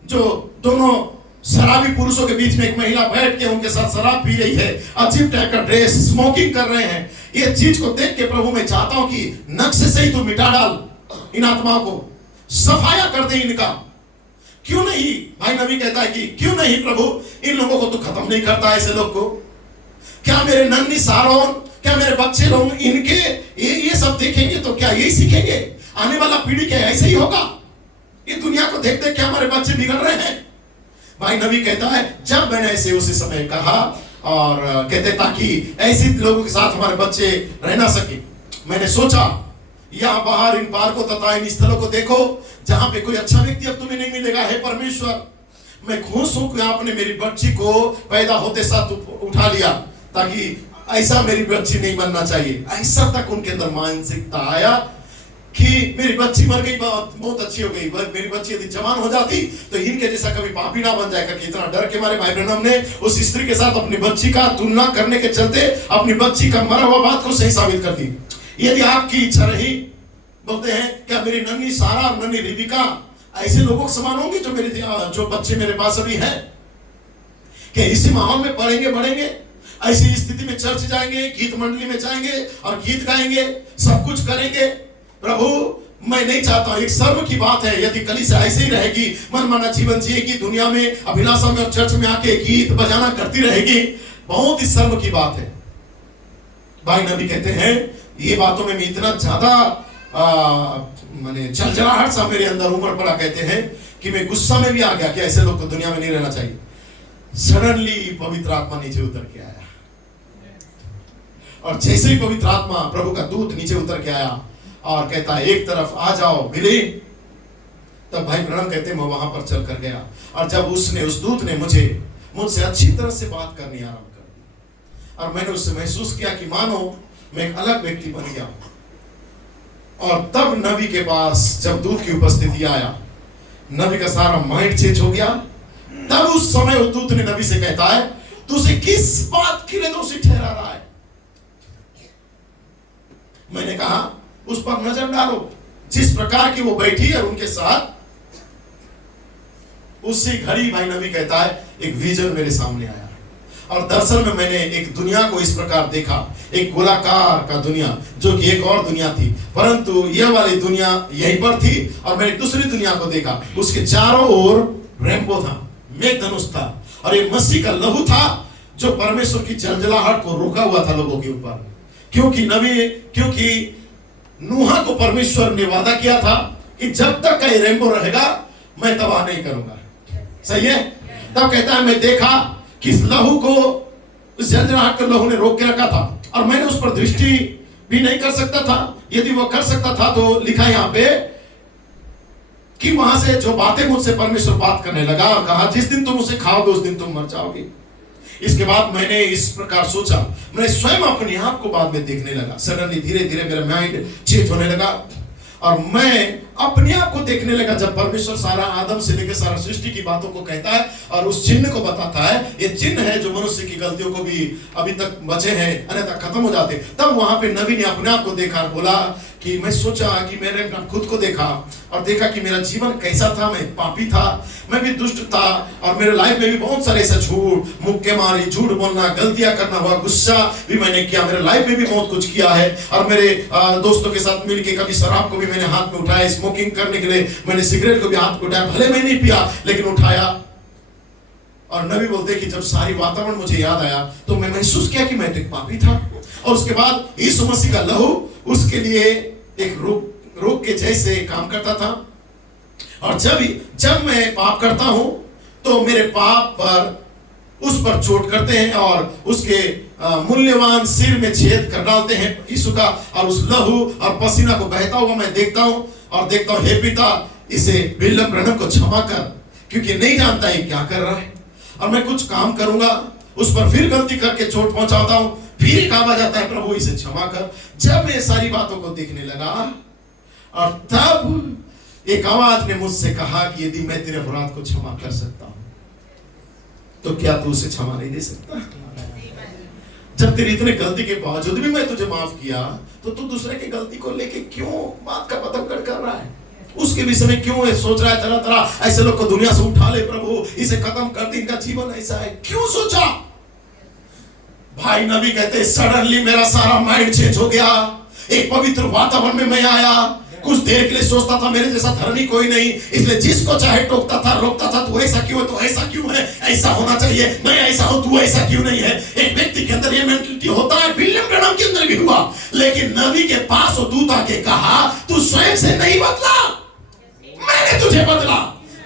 जो दोनों शराबी पुरुषों के बीच में एक महिला बैठ के उनके साथ शराब पी रही है, अजीब टाइप का ड्रेस, स्मोकिंग कर रहे हैं। ये चीज को देख के प्रभु मैं चाहता हूं कि नक्शे से ही तू मिटा डाल इन आत्माओं को, सफाया कर दे इनका। क्यों नहीं? भाई नबी कहता है कि क्यों नहीं प्रभु, इन लोगों को तू खत्म नहीं करता ऐसे लोग को? क्या मेरे नन्ही सारोन, क्या मेरे बच्चे लोग इनके ये सब देखेंगे तो क्या यही सीखेंगे? आने वाला पीढ़ी क्या ऐसे ही होगा? ये दुनिया को देख देख के हमारे बच्चे बिगड़ रहे हैं। भाई नबी कहता है, जब मैंने ऐसे उसी समय कहा और कहते ताकि ऐसे लोगों के साथ हमारे बच्चे रह ना सके, मैंने सोचा यहाँ बाहर इन पार्कों तथा इन स्थलों को देखो जहां पे कोई अच्छा व्यक्ति अब तुम्हें नहीं मिलेगा। हे परमेश्वर, मैं खुश हूं कि आपने मेरी बच्ची को पैदा होते साथ उठा लिया, ताकि ऐसा मेरी बच्ची नहीं बनना चाहिए। ऐसा तक उनके अंदर मानसिकता आया कि मेरी बच्ची मर गई, बहुत अच्छी हो गई, मेरी बच्ची यदि जवान हो जाती तो इनके जैसा कभी पापी ना बन जाएगा। कि इतना डर के मारे भाई ब्रैनम ने उस स्त्री के साथ अपनी बच्ची का तुलना करने के चलते अपनी बच्ची का मरा हुआ बात को सही साबित कर दी। यदि आपकी इच्छा रही, बोलते हैं क्या मेरी नन्ही सारा और नन्ही रिबिका ऐसे लोगों के समान होंगे जो बच्चे मेरे पास अभी है? कि इसी माहौल में पढ़ेंगे बढ़ेंगे, ऐसी स्थिति में चर्च जाएंगे, गीत मंडली में जाएंगे और गीत गाएंगे, सब कुछ करेंगे? प्रभु, मैं नहीं चाहता। एक शर्म की बात है यदि कलीसिया ऐसे ही रहेगी, मनमाना जीवन जिएगी, दुनिया में अभिलाषा में और चर्च में आके गीत बजाना करती रहेगी, बहुत ही शर्म की बात है। भाई नबी कहते हैं ये बातों में इतना ज्यादा माने जलजलाहट सा मेरे अंदर उमड़ पड़ा, कहते हैं कि मैं गुस्सा में भी आ गया कि ऐसे लोग को दुनिया में नहीं रहना चाहिए। सडनली पवित्र आत्मा नीचे उतर के आया, और जैसे ही पवित्र आत्मा प्रभु का दूत नीचे उतर के आया और कहता है एक तरफ आ जाओ बिली, तब भाई ब्रह्म कहते हैं मैं वहां पर चल कर गया, और जब उस दूत ने मुझसे अच्छी तरह से बात करनी आरंभ कर दी, और मैंने उससे महसूस किया कि मानो मैं एक अलग व्यक्ति बन गया। और तब नबी के पास जब दूत की उपस्थिति आया, नबी का सारा माइंड चेंज हो गया। तब उस समय उस दूत ने नबी से कहता है तुझे किस बात के लिए दोषी ठहरा रहा है? मैंने कहा उस पर नजर डालो, जिस प्रकार की वो बैठी है उनके साथ, उसी घड़ी भाई नबी कहता है एक विजन मेरे सामने आया, और दरअसल में मैंने एक दुनिया को इस प्रकार देखा, एक गोलाकार का दुनिया जो कि एक और दुनिया थी, परंतु यह वाली दुनिया यहीं पर थी, और मैंने दूसरी दुनिया को देखा, उसके चारों ओर रेनबो था, मेघधनुष था, और एक मसीह का लहू था जो परमेश्वर की जलजलाहट को रोका हुआ था लोगों के ऊपर। क्योंकि नूहा को परमेश्वर ने वादा किया था कि जब तक का ये रेनबो रहेगा मैं तबाह नहीं करूंगा। सही है? तब कहता है मैं देखा कि इस लहू को, उस जलजलाहट को लहू ने रोक के रखा था, और मैंने उस पर दृष्टि भी नहीं कर सकता था। यदि वो कर सकता था तो लिखा यहाँ पे कि वहां से जो बातें मुझसे परमेश्वर बात करने लगा और कहा जिस दिन तुम उसे खाओगे उस दिन तुम मर जाओगे। इसके बाद मैंने इस प्रकार सोचा, मैं स्वयं अपने आप को बाद में देखने लगा। सडनली धीरे धीरे मेरा माइंड चेंज होने लगा, और मैं अपने आप को देखने लगा जब परमेश्वर सारा आदम से लेकर सारा सृष्टि की बातों को कहता है और उस चिन्ह को बताता है, ये चिन्ह है जो मनुष्य की गलतियों को भी अभी तक बचे हैं, अन्यथा खत्म हो जाते। तब वहां पे नबी ने अपने आप को देखा और बोला कि मैं सोचा कि मैंने खुद को देखा और देखा कि मेरा जीवन कैसा था, मैं पापी था, मैं भी दुष्ट था, और मेरे लाइफ में भी बहुत सारे ऐसा झूठ, मुक्के मारी, झूठ बोलना, गलतियां करना हुआ, गुस्सा भी मैंने किया, मेरे लाइफ में भी बहुत कुछ किया है, और मेरे दोस्तों के साथ मिलकर कभी शराब को भी मैंने हाथ में उठाया, स्मोकिंग करने के लिए मैंने सिगरेट को भी हाथ में उठाया, भले मैं नहीं पिया लेकिन उठाया। और नबी बोलते कि जब सारी वातावरण मुझे याद आया तो मैं महसूस किया कि मैं एक पापी था, और उसके बाद यीशु मसीह का लहू उसके लिए एक रोग के जैसे काम करता था। और जब मैं पाप करता हूं तो मेरे पाप पर उस पर चोट करते हैं और उसके मूल्यवान सिर में छेद कर डालते हैं यीशु का, और उस लहू और पसीना को बहता हुआ मैं देखता हूं और देखता हूं, हे पिता इसे विलियम ब्रैनम को क्षमा कर, क्योंकि नहीं जानता ये क्या कर रहा है। और मैं कुछ काम करूंगा, उस पर फिर गलती करके चोट पहुंचाता हूं, फिर एक आवाज आता है प्रभु इसे क्षमा कर। जब मैं सारी बातों को देखने लगा, और तब एक आवाज ने मुझसे कहा कि यदि मैं तेरे अपराध को क्षमा कर सकता हूं तो क्या तू उसे क्षमा नहीं दे सकता? जब तेरी इतने गलती के बावजूद भी मैं तुझे माफ किया तो तू दूसरे की गलती को लेके क्यों बात का पतंगड़ कर रहा है? उसके विषय में क्यों सोच रहा है? तरह तरह ऐसे लोग को दुनिया से उठा ले प्रभु, इसे खत्म कर दे, इनका जीवन ऐसा है, क्यों सोचा? भाई नबी कहते सडनली मेरा सारा माइंड चेंज हो गया, एक पवित्र वातावरण में मैं आया। कुछ देर के लिए सोचता था मेरे जैसा धर्मी कोई नहीं, इसलिए जिसको चाहे टोकता था, रोकता था, तू ऐसा क्यों है, तो ऐसा क्यों है, ऐसा होना चाहिए, मैं ऐसा हूं, तू ऐसा क्यों नहीं है। एक व्यक्ति के अंदर ये मेंटालिटी होता है, विलियम ब्रैनम के अंदर भी हुआ, लेकिन नबी के पास वो दूत आके कहा तू स्वयं से नहीं बदला, मैंने तुझे बदला,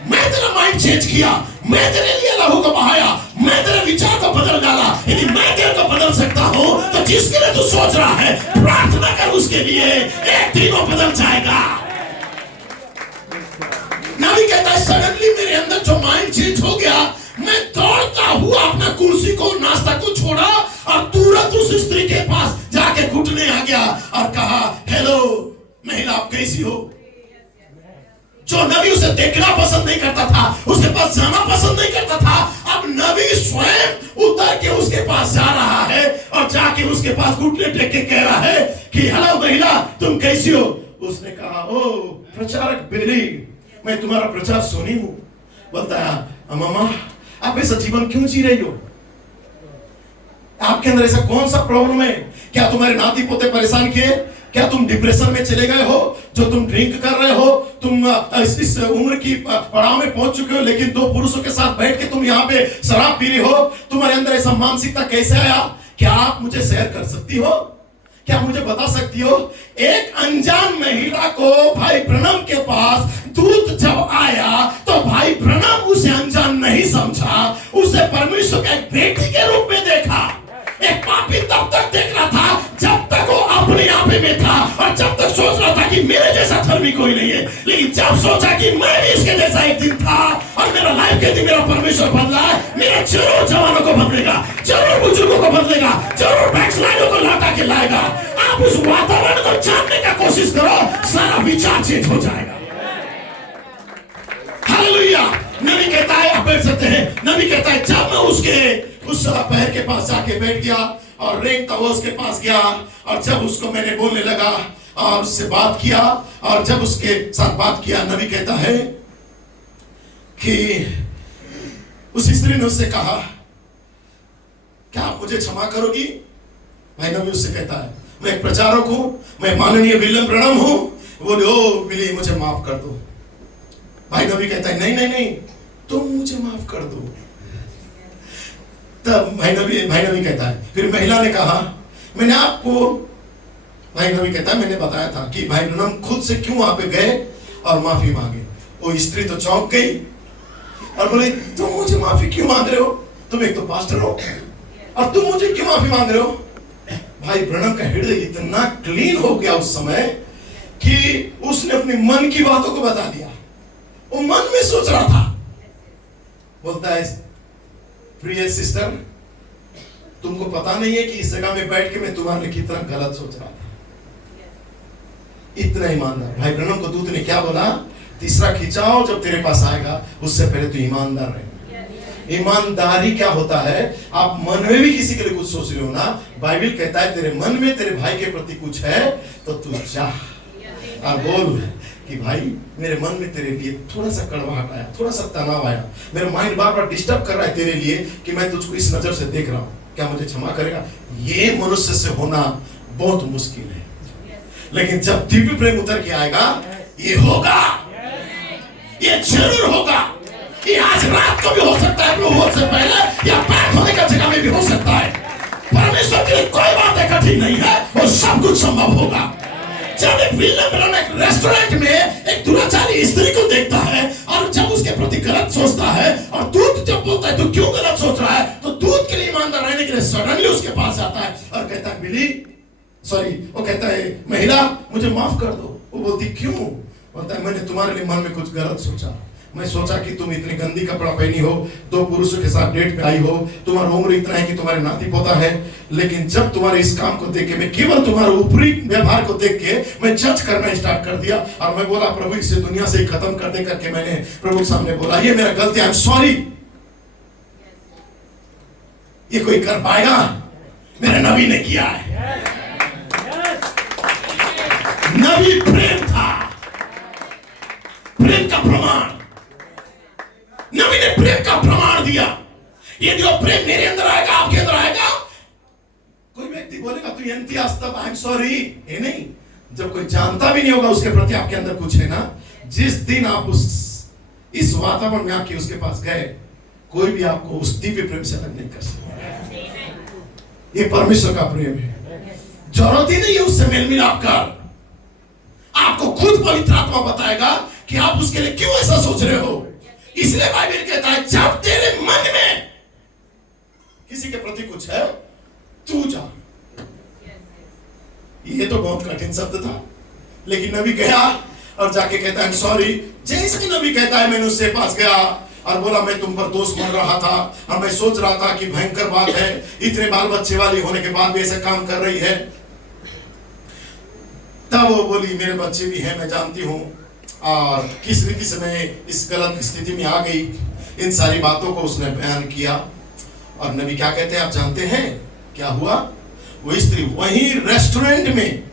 मैं तेरा माइंड चेंज किया, मैं तेरे लिए लहू को बहाया, मैं तेरे विचार को बदल डाला। यदि मैं तेरे को बदल सकता हूं तो जिसके लिए तू सोच रहा है प्रार्थना कर उसके लिए, एक दिन वो बदल जाएगा। नबी कहता है सडनली मेरे अंदर जो माइंड चेंज हो गया, मैं दौड़ता हुआ अपना कुर्सी को, नाश्ता को छोड़ा और तुरंत उस स्त्री के पास जाके घुटने आ गया और कहा हेलो महिला आप कैसी हो। जो नबी उसे देखना पसंद नहीं करता था, उसके पास जाना पसंद नहीं करता था, अब नबी स्वयं उतर के उसके पास जा रहा है और जाके उसके पास घुटने टेक के कह रहा है कि हेलो महिला तुम कैसी हो। उसने कहा ओ प्रचारक बिली, मैं तुम्हारा प्रचार सुनी हूं। बोलता है मामा आप ऐसा जीवन क्यों जी रही हो, आपके अंदर ऐसा कौन सा प्रॉब्लम है, क्या तुम्हारे नाती पोते परेशान किए, क्या तुम डिप्रेशन में चले गए हो, जो तुम ड्रिंक कर रहे हो, तुम इस उम्र की पड़ाव में पहुंच चुके हो, लेकिन दो पुरुषों के साथ बैठ के तुम यहाँ पे शराब पी रही हो। तुम्हारे अंदर ऐसा मानसिकता कैसे आया? क्या आप मुझे शेयर कर सकती हो? क्या मुझे बता सकती हो? एक अनजान महिला को भाई ब्रनम के पास दूत जब आया तो भाई ब्रनम उसे अनजान नहीं समझा, उसे परमेश्वर के एक बेटी के रूप में देखा। एक पापी तब तक देख रहा था जब तक वो अपने आप में था, और जब तक सोच रहा था कि मेरे जैसा धर्मी कोई नहीं है। लेकिन जब सोचा कि मैं भी इसके जैसा एक दिन था और मेरा लाइफ के दिन मेरा परमेश्वर बदला है, मेरा जरूर जवानों को बदलेगा, जरूर बुजुर्गों को बदलेगा, जरूर बैकस्लाइडर को लौटा के लाएगा। आप उस वातावरण को जानने का कोशिश करो, सारा विचार चेंज हो जाएगा। हालेलुया। नबी कहता है, आप बैठ सकते हैं। नबी कहता है जब मैं उसके उस पैर के पास जाके बैठ गया और रेंगता हुआ उसके पास गया, और जब उसको मैंने बोलने लगा और उससे बात किया, और जब उसके साथ बात किया, नबी कहता है कि उस स्त्री ने उससे कहा, क्या आप मुझे क्षमा करोगी? भाई नबी उससे कहता है, मैं एक प्रचारक हूं, मैं माननीय विलियम ब्रनम हूं। बोले, ओ विली, मुझे माफ कर दो। भाई नबी कहता है, नहीं नहीं नहीं, तुम मुझे माफ कर दो। तब भाई नबी कहता है, फिर महिला ने कहा, मैंने आपको, भाई नबी कहता है, मैंने बताया था कि भाई ब्रनम खुद से क्यों वहां पे गए और माफी मांगे। वो स्त्री तो चौंक गई और बोले, तुम मुझे माफी क्यों मांग रहे हो? तुम एक तो पास्टर हो और तुम मुझे क्यों माफी मांग रहे हो? भाई ब्रनम का हृदय इतना क्लीन हो गया उस समय कि उसने अपने मन की बातों को बता दिया। वो मन में सोच रहा था, बोलता है, प्रिय सिस्टर, तुमको पता नहीं है कि इस जगह में बैठ के मैं तुम्हारे लिए कितना गलत सोच रहा था। इतना ईमानदार। भाई ब्रनम को दूत ने क्या बोला? तीसरा खिंचाव जब तेरे पास आएगा उससे पहले तू ईमानदार रहे। ईमानदारी क्या होता है? आप मन में भी किसी के लिए कुछ सोच रहे हो ना, बाइबल कहता है तेरे मन में तेरे भाई के प्रति कुछ है तो तू जा और बोल कि भाई मेरे मन में तेरे लिए थोड़ा सा कड़वाहट आया, थोड़ा सा तनाव आया, मेरा माइंड बार बार डिस्टर्ब कर रहा है तेरे लिए कि मैं तुझको इस नजर से देख रहा हूं, क्या मुझे क्षमा करेगा? ये मनुष्य से होना बहुत मुश्किल है, लेकिन जब दिव्य प्रेम उतर के आएगा ये होगा, ये जरूर होगा। ये आज रात को भी हो सकता है, प्रभु से पहले, या बैठ होने का जगह में भी हो सकता है। परमेश्वर के लिए कोई बात कठिन नहीं है, वो सब कुछ संभव होगा। जब एक विलियम ब्रनम एक रेस्टोरेंट में एक दुराचारी स्त्री को देखता है और जब उसके प्रति गलत सोचता है, और दूत जब बोलता है तो क्यों गलत सोच रहा है, तो दूत के लिए ईमानदार रहने के लिए सडनली उसके पास जाता है और कहता है, वो कहता है, महिला मुझे माफ कर दो। वो बोलती, क्यों? बोलता है, मैंने तुम्हारे लिए मन में कुछ गलत सोचा। मैं सोचा कि तुम इतनी गंदी कपड़ा पहनी हो, दो पुरुषों के साथ डेट पे आई हो, तुम्हारा उम्र इतना है कि तुम्हारे नाती पोता है, लेकिन जब तुम्हारे इस काम को देख के, मैं केवल तुम्हारे ऊपरी व्यवहार को देख के मैं जज करना स्टार्ट कर दिया, और मैं बोला, प्रभु इसे दुनिया से खत्म कर दे करके मैंने प्रभु के सामने बोला, ये मेरा गलती, आई एम सॉरी। ये कोई कर पाएगा? मेरे नबी ने किया है। नबी प्रेम था, प्रेम का प्रमाण। नबी ने प्रेम का प्रमाण दिया। यदि वो प्रेम मेरे अंदर आएगा, आपके अंदर आएगा, कोई व्यक्ति बोलेगा तू एंथियास्तब, आई एम सॉरी, ये नहीं। जब कोई जानता भी नहीं होगा उसके प्रति आपके अंदर कुछ है ना, जिस दिन आप इस वातावरण में आके उसके पास गए, कोई भी आपको उस दिव्य प्रेम से अलग नहीं कर सकता। ये परमेश्वर का प्रेम है। जरूरत ही नहीं है उससे मेल मिलाप कर, आपको खुद पवित्र आत्मा बताएगा कि आप उसके लिए क्यों ऐसा सोच रहे हो। इसलिए बाइबल कहता है, जब तेरे मन में किसी के प्रति कुछ है, तू जा। ये तो बहुत कठिन शब्द था, लेकिन नबी गया और जाके कहता है सॉरी। जैसे नबी कहता है, मैंने उससे पास गया और बोला, मैं तुम पर दोष मन रहा था और मैं सोच रहा था कि भयंकर बात है, इतने बाल बच्चे वाली होने के बाद भी ऐसा काम कर रही है। तब वो बोली, मेरे बच्चे भी हैं, मैं जानती हूं, और किस रीति से मैं इस गलत स्थिति में आ गई। इन सारी बातों को उसने बयान किया। और नबी क्या कहते हैं आप जानते हैं क्या हुआ? वो स्त्री वहीं रेस्टोरेंट में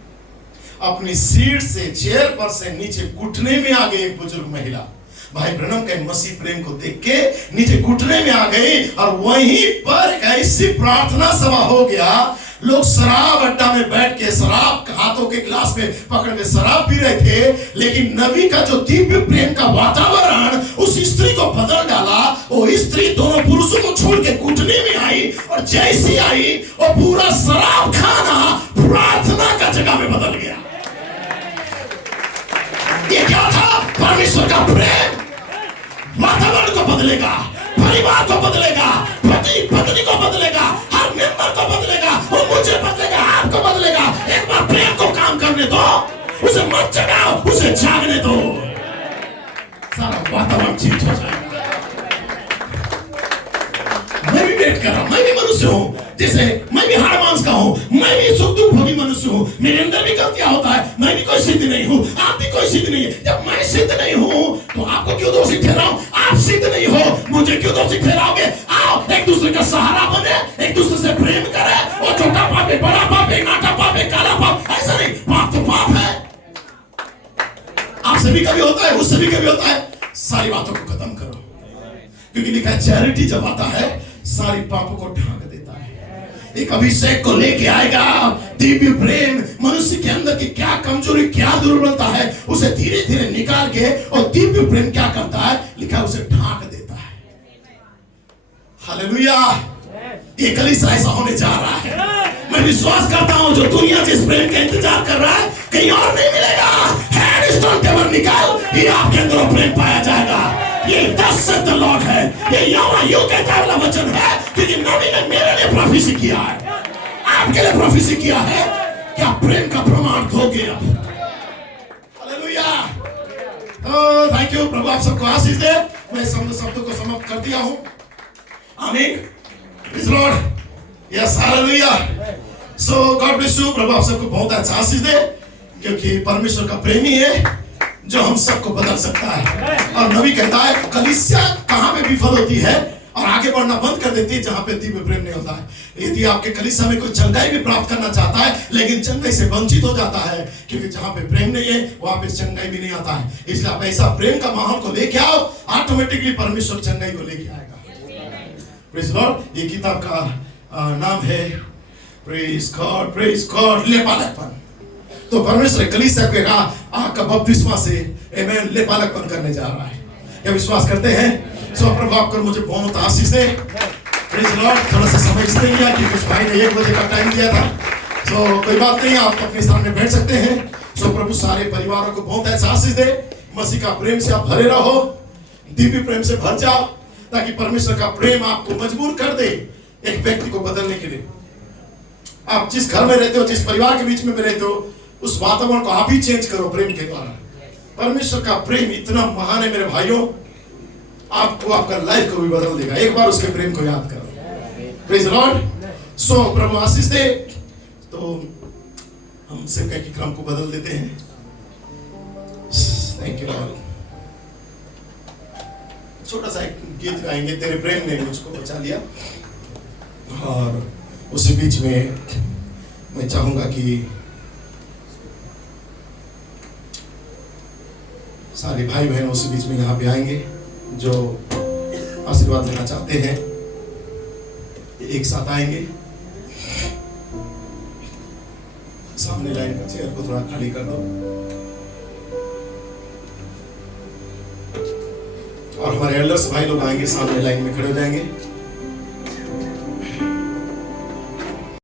अपनी सीट से, चेयर पर से नीचे घुटने में आ गई। एक बुजुर्ग महिला भाई ब्रनम के मसीह प्रेम को देख के नीचे घुटने में आ गई, और वहीं पर ऐसी प्रार्थना सभा हो गया लोग शराब अड्डा में बैठ के शराब हाथों के गिलास में पकड़ के शराब पी रहे थे, लेकिन नबी का जो दिव्य प्रेम का वातावरण उस स्त्री को बदल डाला। वो स्त्री दोनों पुरुषों को छोड़ के घुटने में आई, और जैसी आई वो पूरा शराब खाना प्रार्थना का जगह में बदल गया। ये क्या था? परमेश्वर का प्रेम वातावरण को बदलेगा, परिवार को बदलेगा, पति पत्नी को बदलेगा, हर मेंबर को बदलेगा, वो मुझे बदलेगा, आपको बदलेगा। एक बार प्रेम को काम करने दो, उसे मत जगाओ, उसे जागने दो, सारा वातावरण चेंज हो जाएगा। मैं भी वेट कर रहा हूं, मैं भी मनुष्य हूं, जैसे मैं भी हाड़ मांस का हूं, मैं भी सुख दुख भोगी मनुष्य हूं, मेरे अंदर भी गलतियां होता है, मैं भी कोई सिद्ध नहीं हूं, आप भी कोई सिद्ध नहीं है। जब मैं सिद्ध नहीं हूं तो आपको क्यों दोषी ठहराऊं? आप सिद्ध नहीं हो, मुझे क्यों दोषी ठहराओगे? आओ एक दूसरे का सहारा बने, एक दूसरे से प्रेम करें। वो छोटा पाप है, बड़ा पाप है, नाटा पाप है, काला पाप, ऐसा नहीं, पाप तो पाप है। आपसे भी कभी होता है, उससे भी कभी होता है। सारी बातों को खत्म करो, क्योंकि लिखा है चैरिटी जब आता है सारी पापों को ढांक देता है। एक अभिषेक को लेके आएगा। दिव्य प्रेम मनुष्य के अंदर की क्या कमजोरी, क्या दुर्बलता है, उसे धीरे धीरे निकाल के, और दिव्य प्रेम क्या करता है? लिखा उसे ढांक देता है। हालेलुया। ये कलीसिया ऐसा होने जा रहा है। मैं विश्वास करता हूं जो दुनिया जिस प्रेम का इंतजार कर रहा है कहीं और नहीं मिलेगा। हेडस्टोन टेबल निकाल, ये आपके अंदर प्रेम पाया जाएगा। ये thus saith the Lord है, ये यहोवा यूं कहता है वाला वचन है, क्योंकि नबी ने मेरे लिए प्रोफेसी किया है, आपके लिए प्रोफेसी किया है। क्या प्रेम का प्रमाण दोगे अब? हालेलुया। Thank you. प्रभु आप सबको आशीष दे। मैं शब्दों को समाप्त कर दिया हूं। आमीन। Praise Lord. Yes, hallelujah. So God bless you. प्रभु आप सबको बहुत अच्छा आशीष दे, क्योंकि परमेश्वर का प्रेमी है जो हम सबको बदल सकता है। और नबी कहता है कलीसिया कहां पे विफल होती है और आगे बढ़ना बंद कर देती है? जहां पे दिव्य प्रेम नहीं होता है। यदि आपके कलीसिया में कोई चंगाई भी प्राप्त करना चाहता है, लेकिन चंगाई से वंचित हो जाता है, क्योंकि जहां पे प्रेम नहीं है वहां पे चंगाई भी नहीं आता है। इसलिए आप ऐसा प्रेम का माहौल को लेके आओ, ऑटोमेटिकली परमेश्वर चंगाई को लेके आएगा। Praise Lord. ये किताब का नाम है प्रेज़ गॉड, लेपालकपन। तो परमेश्वर कलीसिया के आग का बपतिस्मा से आमेन लेपालकपन करने जा रहा है। क्या विश्वास करते हैं? सो प्रभु आपको मुझे बहुत आशीष दे। Praise Lord. थोड़ा सा समय इसलिए लिया कि कुछ भाई ने 1 बजे का टाइम दिया था। सो कोई बात नहीं, आप अपने सामने बैठ सकते हैं। सो प्रभु सारे परिवारों को बहुत ऐसा आशीष दे। मसीह का प्रेम से आप भरे रहो, दिव्य प्रेम से भर जाओ, ताकि परमेश्वर का प्रेम आपको मजबूर कर दे एक व्यक्ति को बदलने के लिए। आप जिस घर में रहते हो, जिस परिवार के बीच में रहते हो, उस वातावरण को आप ही चेंज करो प्रेम के द्वारा। परमेश्वर का प्रेम इतना महान है मेरे भाइयों, आपको आपका लाइफ को भी बदल देगा। एक बार उसके प्रेम को याद करो। Praise Lord. सो प्रभु आशीष दे। तो हम सेवकाई के क्रम को बदल देते हैं। Thank you Lord. छोटा सा एक गीत गाएंगे, तेरे प्रेम ने मुझको बचा लिया। और उसी बीच में मैं चाहूंगा कि सारे भाई बहन उसी बीच में यहाँ पे आएंगे जो आशीर्वाद लेना चाहते हैं, एक साथ आएंगे। सामने लाइन का चेयर को थोड़ा खाली कर दो, और हमारे एल्डर्स भाई लोग आएंगे, सामने लाइन में खड़े हो जाएंगे।